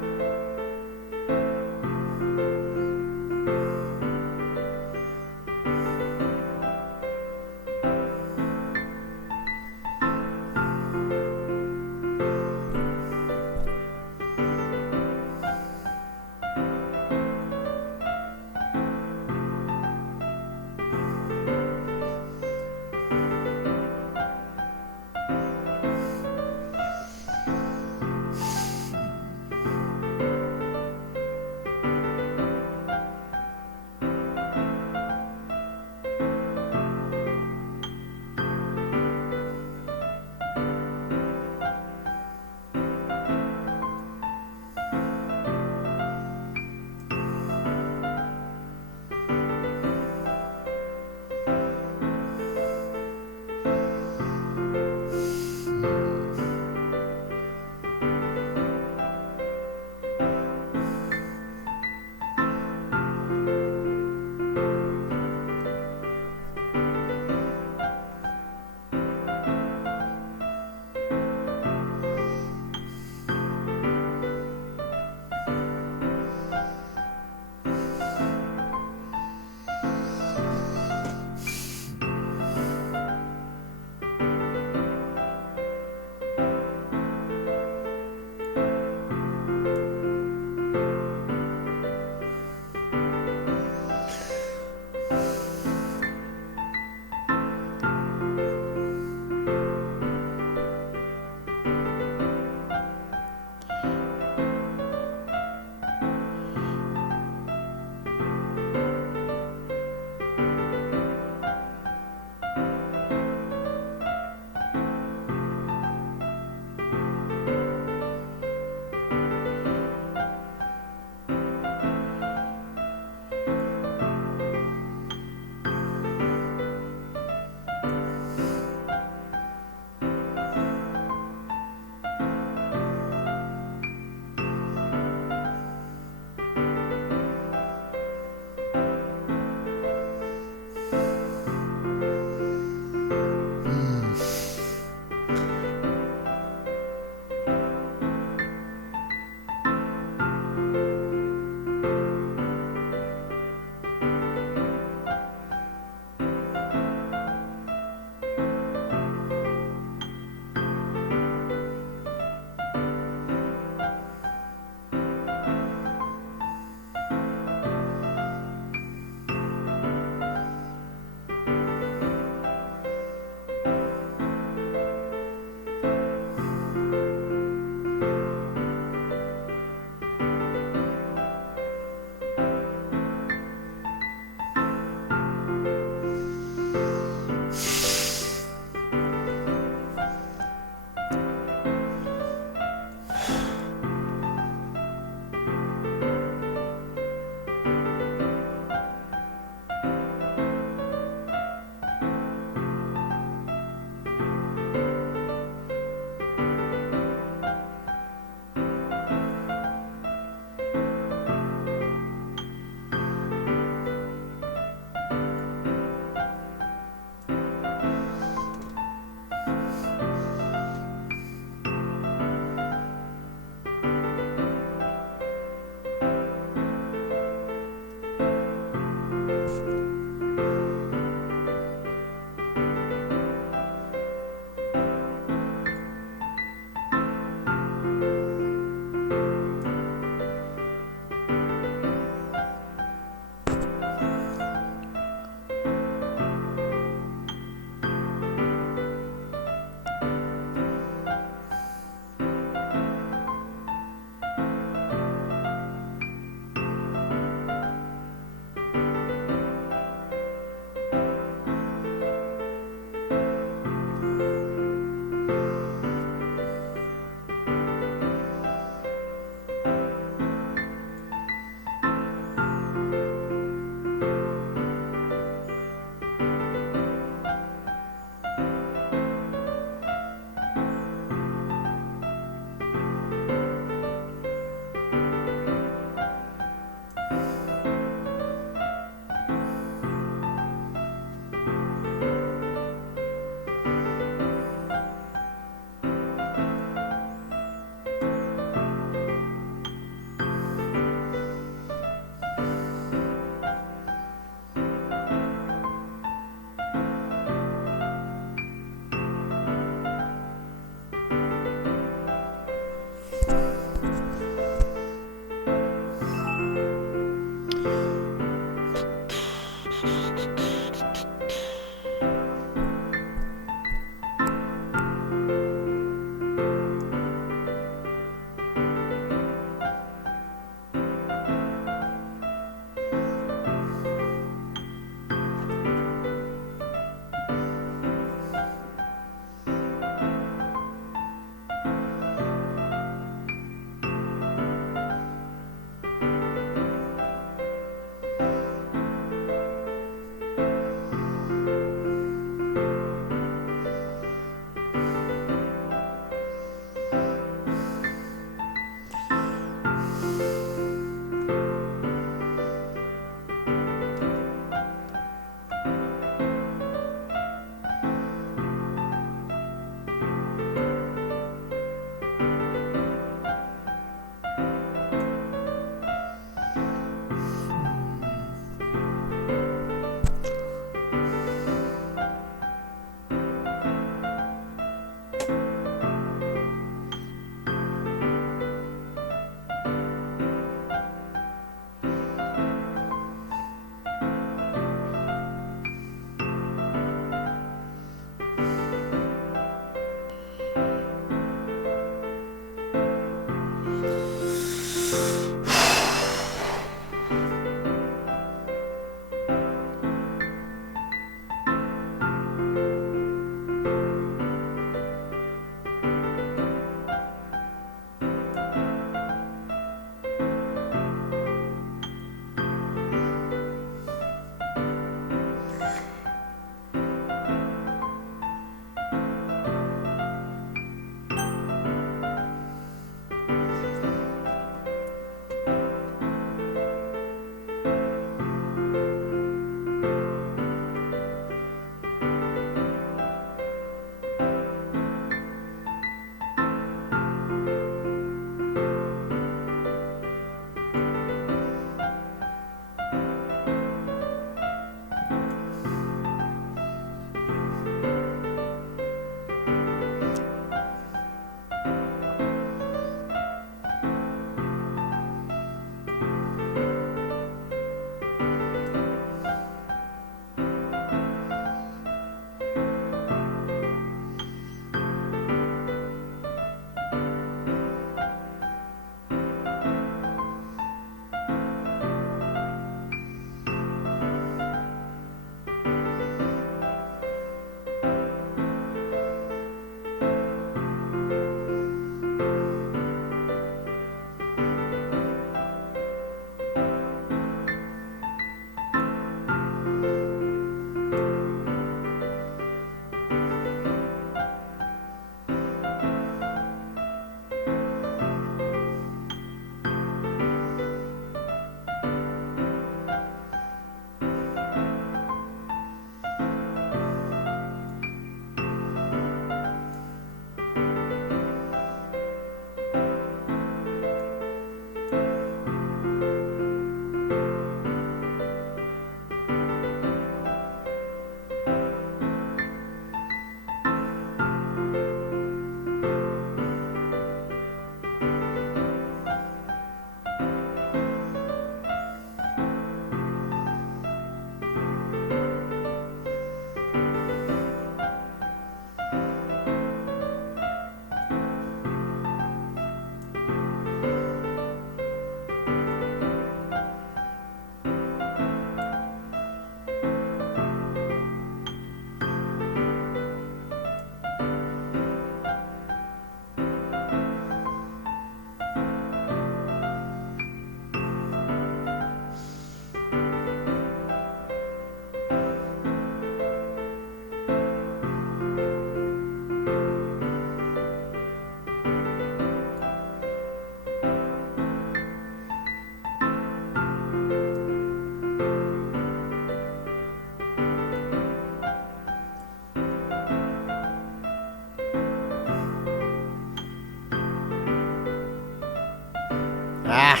Ah.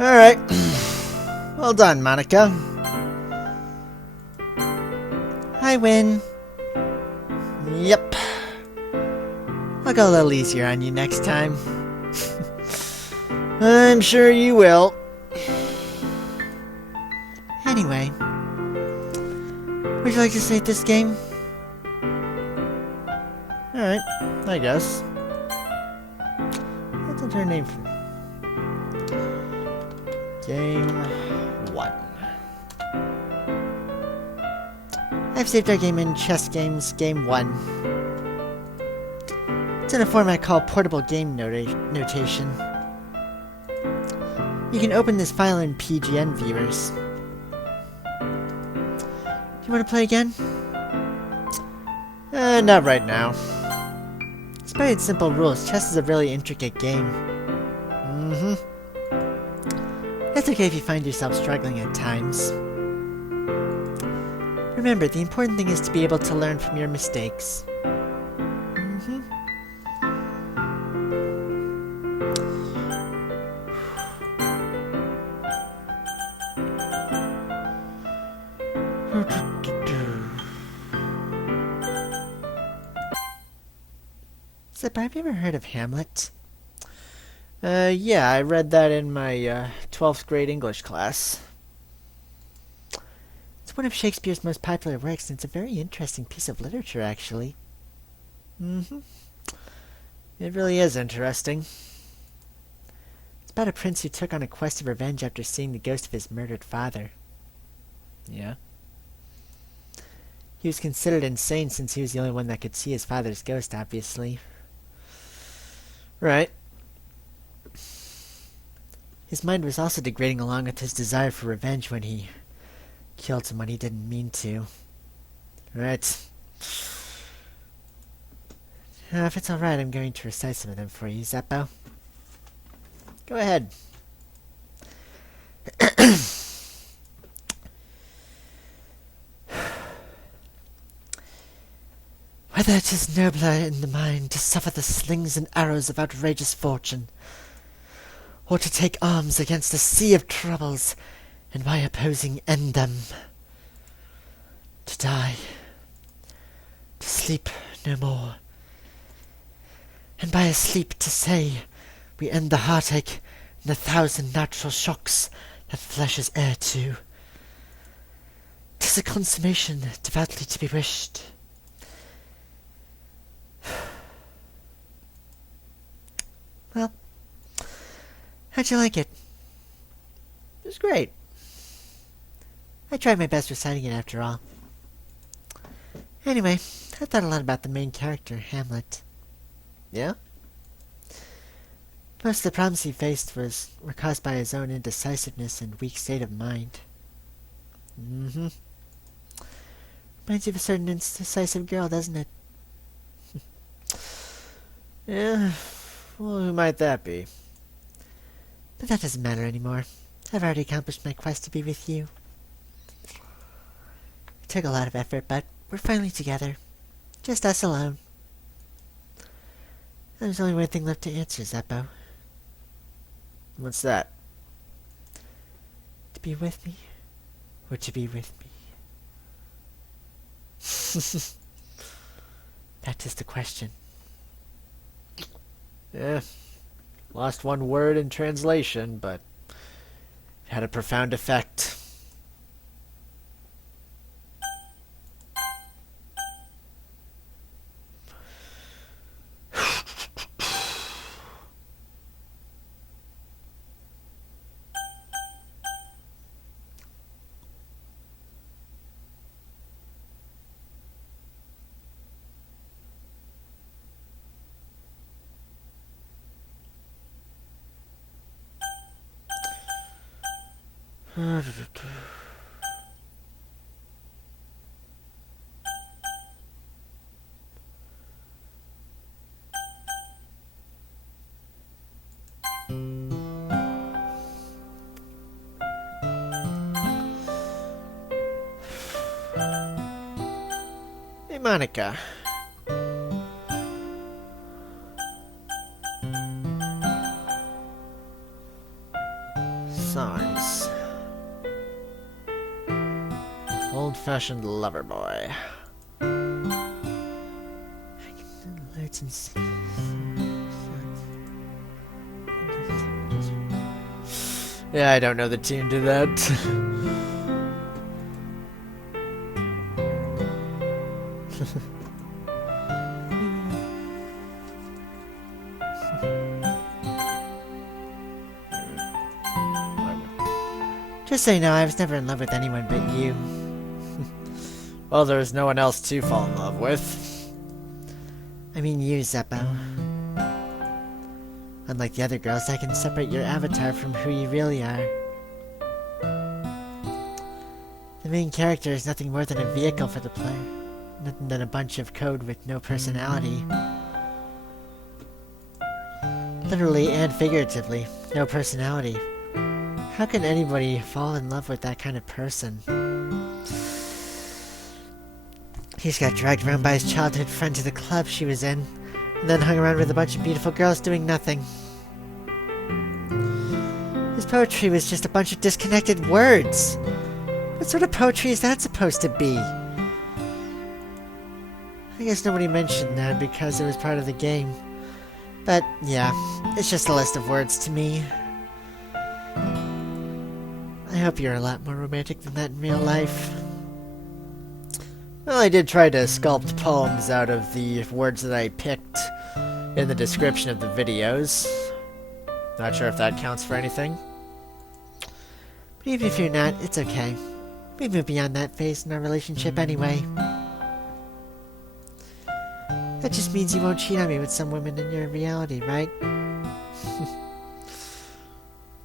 Alright. Well done, Monika. I win. Yep. I'll go a little easier on you next time. I'm sure you will. Anyway, would you like to save this game? Alright, I guess. What's her name for? Game 1. I've saved our game in Chess Games Game 1. It's in a format called Portable Game Notation. You can open this file in PGN viewers. Do you want to play again? Not right now. Despite its simple rules, chess is a really intricate game. It's okay if you find yourself struggling at times. Remember, the important thing is to be able to learn from your mistakes. Zip, have you ever heard of Hamlet? Yeah, I read that in my 12th grade English class. It's one of Shakespeare's most popular works, and it's a very interesting piece of literature, actually. It really is interesting. It's about a prince who took on a quest of revenge after seeing the ghost of his murdered father. Yeah. He was considered insane since he was the only one that could see his father's ghost, obviously. Right. His mind was also degrading along with his desire for revenge when he killed someone he didn't mean to. Right. If it's alright, I'm going to recite some of them for you, Zeppo. Go ahead. Whether it is nobler in the mind to suffer the slings and arrows of outrageous fortune, or to take arms against a sea of troubles, and by opposing end them. To die, to sleep no more, and by a sleep to say, we end the heartache and 1,000 natural shocks that flesh is heir to. 'Tis a consummation devoutly to be wished. Well, how'd you like it? It was great. I tried my best reciting it after all. Anyway, I thought a lot about the main character, Hamlet. Yeah? Most of the problems he faced were caused by his own indecisiveness and weak state of mind. Reminds you of a certain indecisive girl, doesn't it? Yeah, well, who might that be? But that doesn't matter anymore. I've already accomplished my quest to be with you. It took a lot of effort, but we're finally together. Just us alone. There's only one thing left to answer, Zeppo. What's that? To be with me, or to be with me? That is the question. Yeah. Lost one word in translation, but it had a profound effect. Hey, Monika. Songs. Old-fashioned lover boy. Yeah, I don't know the tune to that. Just so you know, I was never in love with anyone but you. Well, there was no one else to fall in love with. I mean you, Zeppo. Unlike the other girls, I can separate your avatar from who you really are. The main character is nothing more than a vehicle for the player. Nothing than a bunch of code with no personality. Literally and figuratively, no personality. How can anybody fall in love with that kind of person? He's got dragged around by his childhood friend to the club she was in, and then hung around with a bunch of beautiful girls doing nothing. His poetry was just a bunch of disconnected words. What sort of poetry is that supposed to be? I guess nobody mentioned that because it was part of the game. But, yeah, it's just a list of words to me. I hope you're a lot more romantic than that in real life. Well, I did try to sculpt poems out of the words that I picked in the description of the videos. Not sure if that counts for anything. But even if you're not, it's okay. We've moved beyond that phase in our relationship anyway. That just means you won't cheat on me with some women in your reality, right?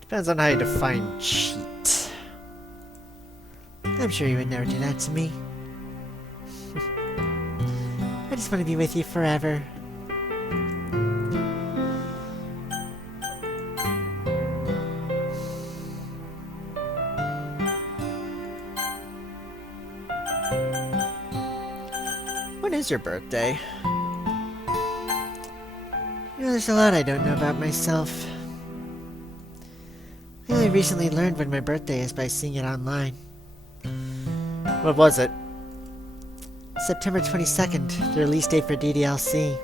Depends on how you define cheat. I'm sure you would never do that to me. I just want to be with you forever. When is your birthday? You know, there's a lot I don't know about myself. I only recently learned when my birthday is by seeing it online. What was it? September 22nd, the release date for DDLC.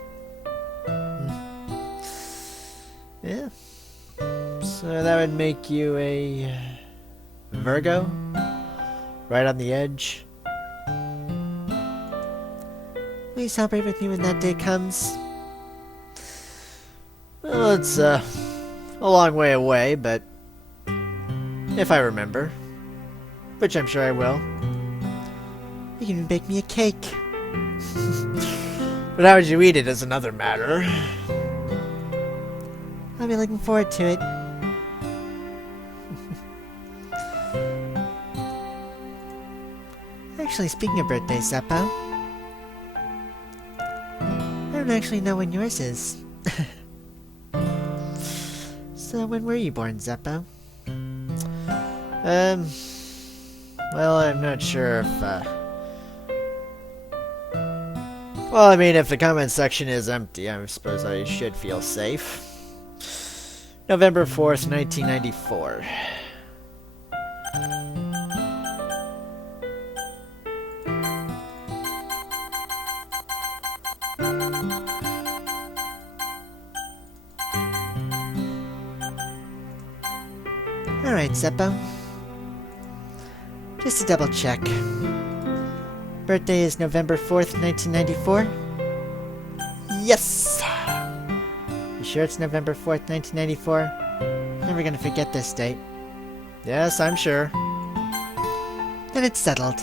Yeah. So that would make you a Virgo? Right on the edge. Will you celebrate with me when that day comes? Well, it's a long way away, but if I remember, which I'm sure I will. You can even bake me a cake. But how would you eat it is another matter. I'll be looking forward to it. Actually, speaking of birthdays, Zeppo, I don't actually know when yours is. So when were you born, Zeppo? Well, I'm not sure if, well, I mean, if the comment section is empty, I suppose I should feel safe. November 4th, 1994. Alright, Zeppo. Just to double check. Birthday is November 4th, 1994? Yes! You sure it's November 4th, 1994? Never gonna forget this date. Yes, I'm sure. Then it's settled.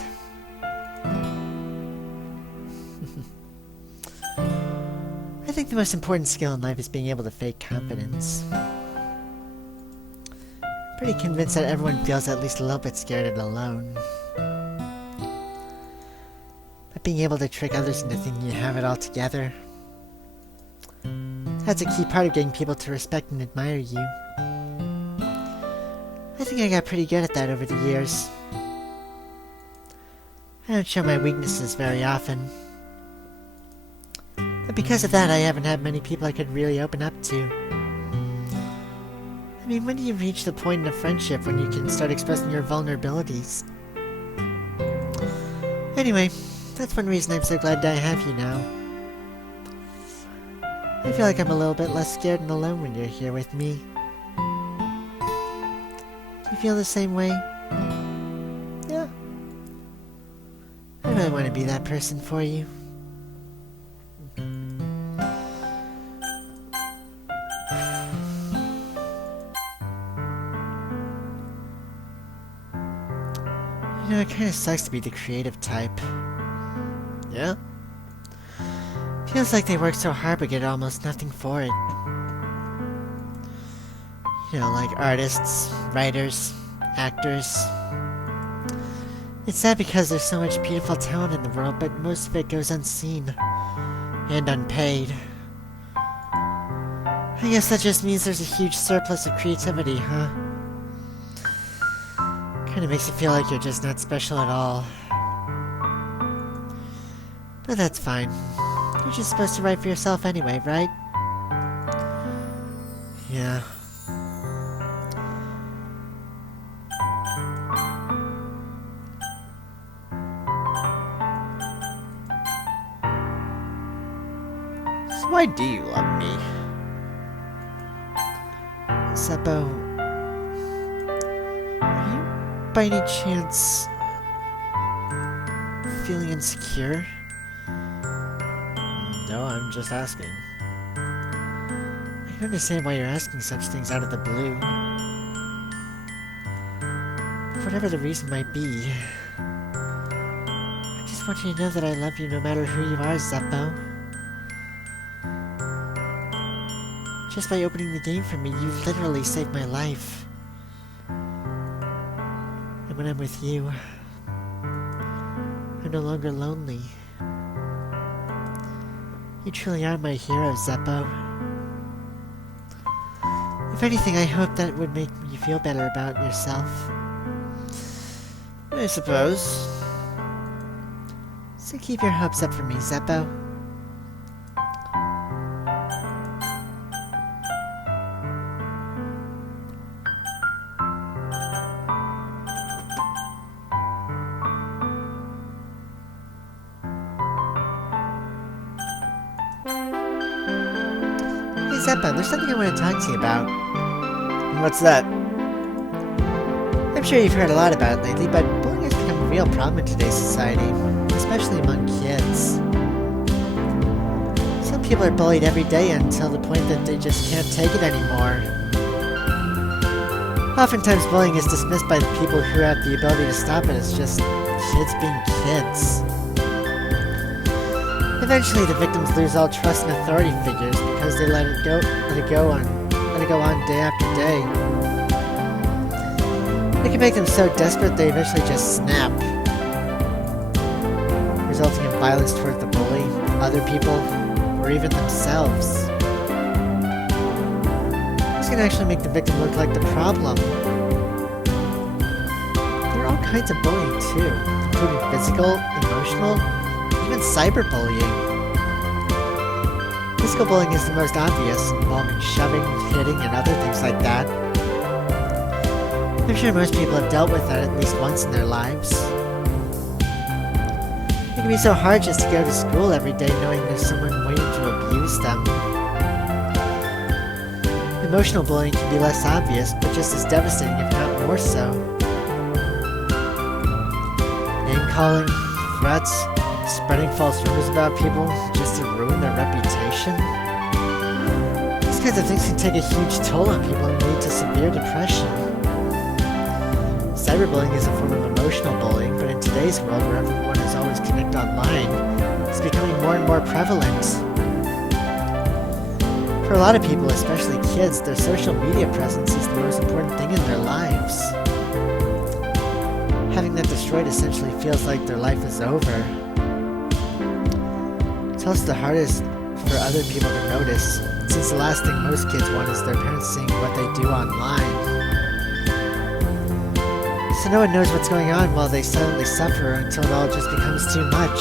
I think the most important skill in life is being able to fake confidence. Pretty convinced that everyone feels at least a little bit scared and alone. But being able to trick others into thinking you have it all together, that's a key part of getting people to respect and admire you. I think I got pretty good at that over the years. I don't show my weaknesses very often. But because of that, I haven't had many people I could really open up to. I mean, when do you reach the point in a friendship when you can start expressing your vulnerabilities? Anyway, that's one reason I'm so glad that I have you now. I feel like I'm a little bit less scared and alone when you're here with me. Do you feel the same way? Yeah. I really want to be that person for you. You know, it kinda sucks to be the creative type. Yeah? Feels like they work so hard but get almost nothing for it. You know, like artists, writers, actors. It's sad because there's so much beautiful talent in the world, but most of it goes unseen and unpaid. I guess that just means there's a huge surplus of creativity, huh? Kinda makes you feel like you're just not special at all. But that's fine. You're just supposed to write for yourself anyway, right? Yeah. So why do you love me? Seppo, are you by any chance feeling insecure? No, I'm just asking. I can understand why you're asking such things out of the blue. Whatever the reason might be, I just want you to know that I love you no matter who you are, Zeppo. Just by opening the game for me, you literally saved my life. And when I'm with you, I'm no longer lonely. You truly are my hero, Zeppo. If anything, I hope that would make you feel better about yourself. I suppose. So keep your hopes up for me, Zeppo. Zeppo, there's something I want to talk to you about. What's that? I'm sure you've heard a lot about it lately, but bullying has become a real problem in today's society, especially among kids. Some people are bullied every day until the point that they just can't take it anymore. Oftentimes bullying is dismissed by the people who have the ability to stop it as just kids being kids. Eventually, the victims lose all trust in authority figures because they let it go on day after day. It can make them so desperate they eventually just snap, resulting in violence toward the bully, other people, or even themselves. This can actually make the victim look like the problem. There are all kinds of bullying too, including physical, emotional, even cyberbullying. Physical bullying is the most obvious, involving shoving, hitting, and other things like that. I'm sure most people have dealt with that at least once in their lives. It can be so hard just to go to school every day knowing there's someone waiting to abuse them. Emotional bullying can be less obvious, but just as devastating, if not more so. Name-calling, threats, spreading false rumors about people just to ruin their reputation. These kinds of things can take a huge toll on people and lead to severe depression. Cyberbullying is a form of emotional bullying, but in today's world where everyone is always connected online, it's becoming more and more prevalent. For a lot of people, especially kids, their social media presence is the most important thing in their lives. Having that destroyed essentially feels like their life is over. It's also the hardest for other people to notice, since the last thing most kids want is their parents seeing what they do online. So no one knows what's going on while they silently suffer until it all just becomes too much.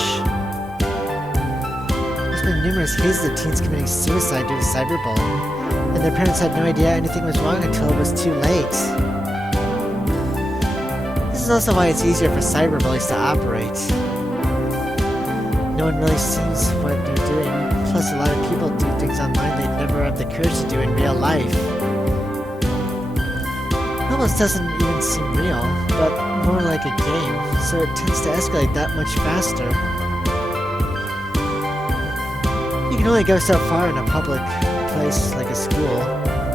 There's been numerous cases of teens committing suicide due to cyberbullying, and their parents had no idea anything was wrong until it was too late. This is also why it's easier for cyberbullies to operate. No one really sees what they're doing, plus a lot of people do things online they'd never have the courage to do in real life. It almost doesn't even seem real, but more like a game, so it tends to escalate that much faster. You can only go so far in a public place like a school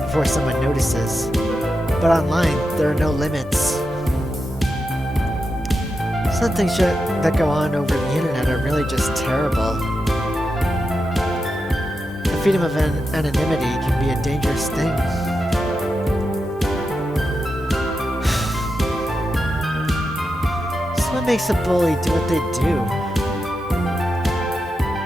before someone notices, but online there are no limits. Some things that go on over the internet are really just terrible. The freedom of anonymity can be a dangerous thing. So what makes a bully do what they do?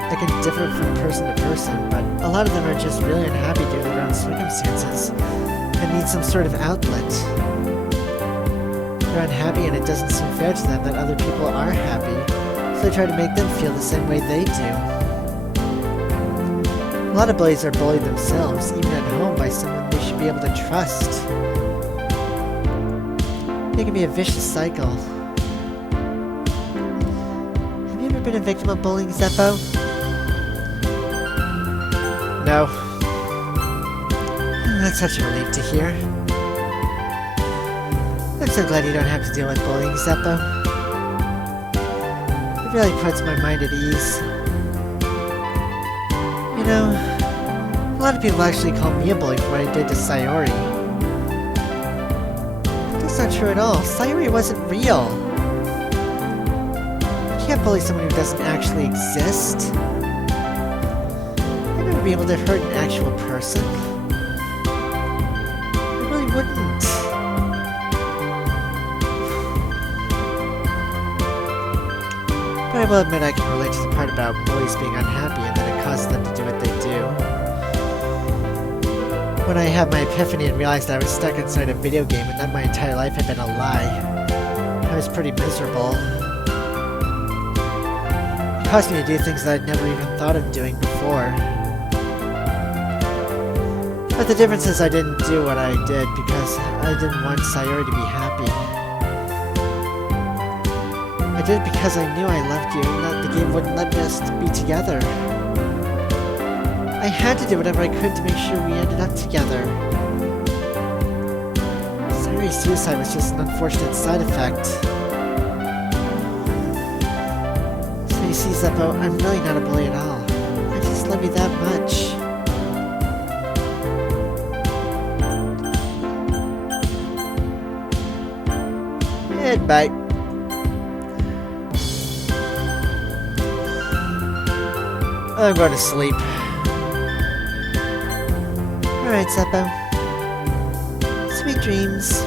They can differ from person to person, but a lot of them are just really unhappy due to their own circumstances and need some sort of outlet. They're unhappy and it doesn't seem fair to them that other people are happy, so they try to make them feel the same way they do. A lot of bullies are bullied themselves, even at home, by someone they should be able to trust. It can be a vicious cycle. Have you ever been a victim of bullying, Zeppo? No. That's such a relief to hear. I'm so glad you don't have to deal with bullying, Zeppo. It really puts my mind at ease. You know, a lot of people actually call me a bully for what I did to Sayori. But that's not true at all. Sayori wasn't real. You can't bully someone who doesn't actually exist. I'd never be able to hurt an actual person. I really wouldn't. But I will admit I can relate to the part about bullies being unhappy and that it causes them to do what they do. When I had my epiphany and realized I was stuck inside a video game and that my entire life had been a lie, I was pretty miserable. It caused me to do things that I'd never even thought of doing before. But the difference is I didn't do what I did because I didn't want Sayori to be happy. I did it because I knew I loved you and that the game wouldn't let us be together. I had to do whatever I could to make sure we ended up together. Sayori's suicide was just an unfortunate side effect. So you see, Zeppo, I'm really not a bully at all. I just love you that much. Goodbye. I'm going to sleep. Alright, Zeppo. Sweet dreams.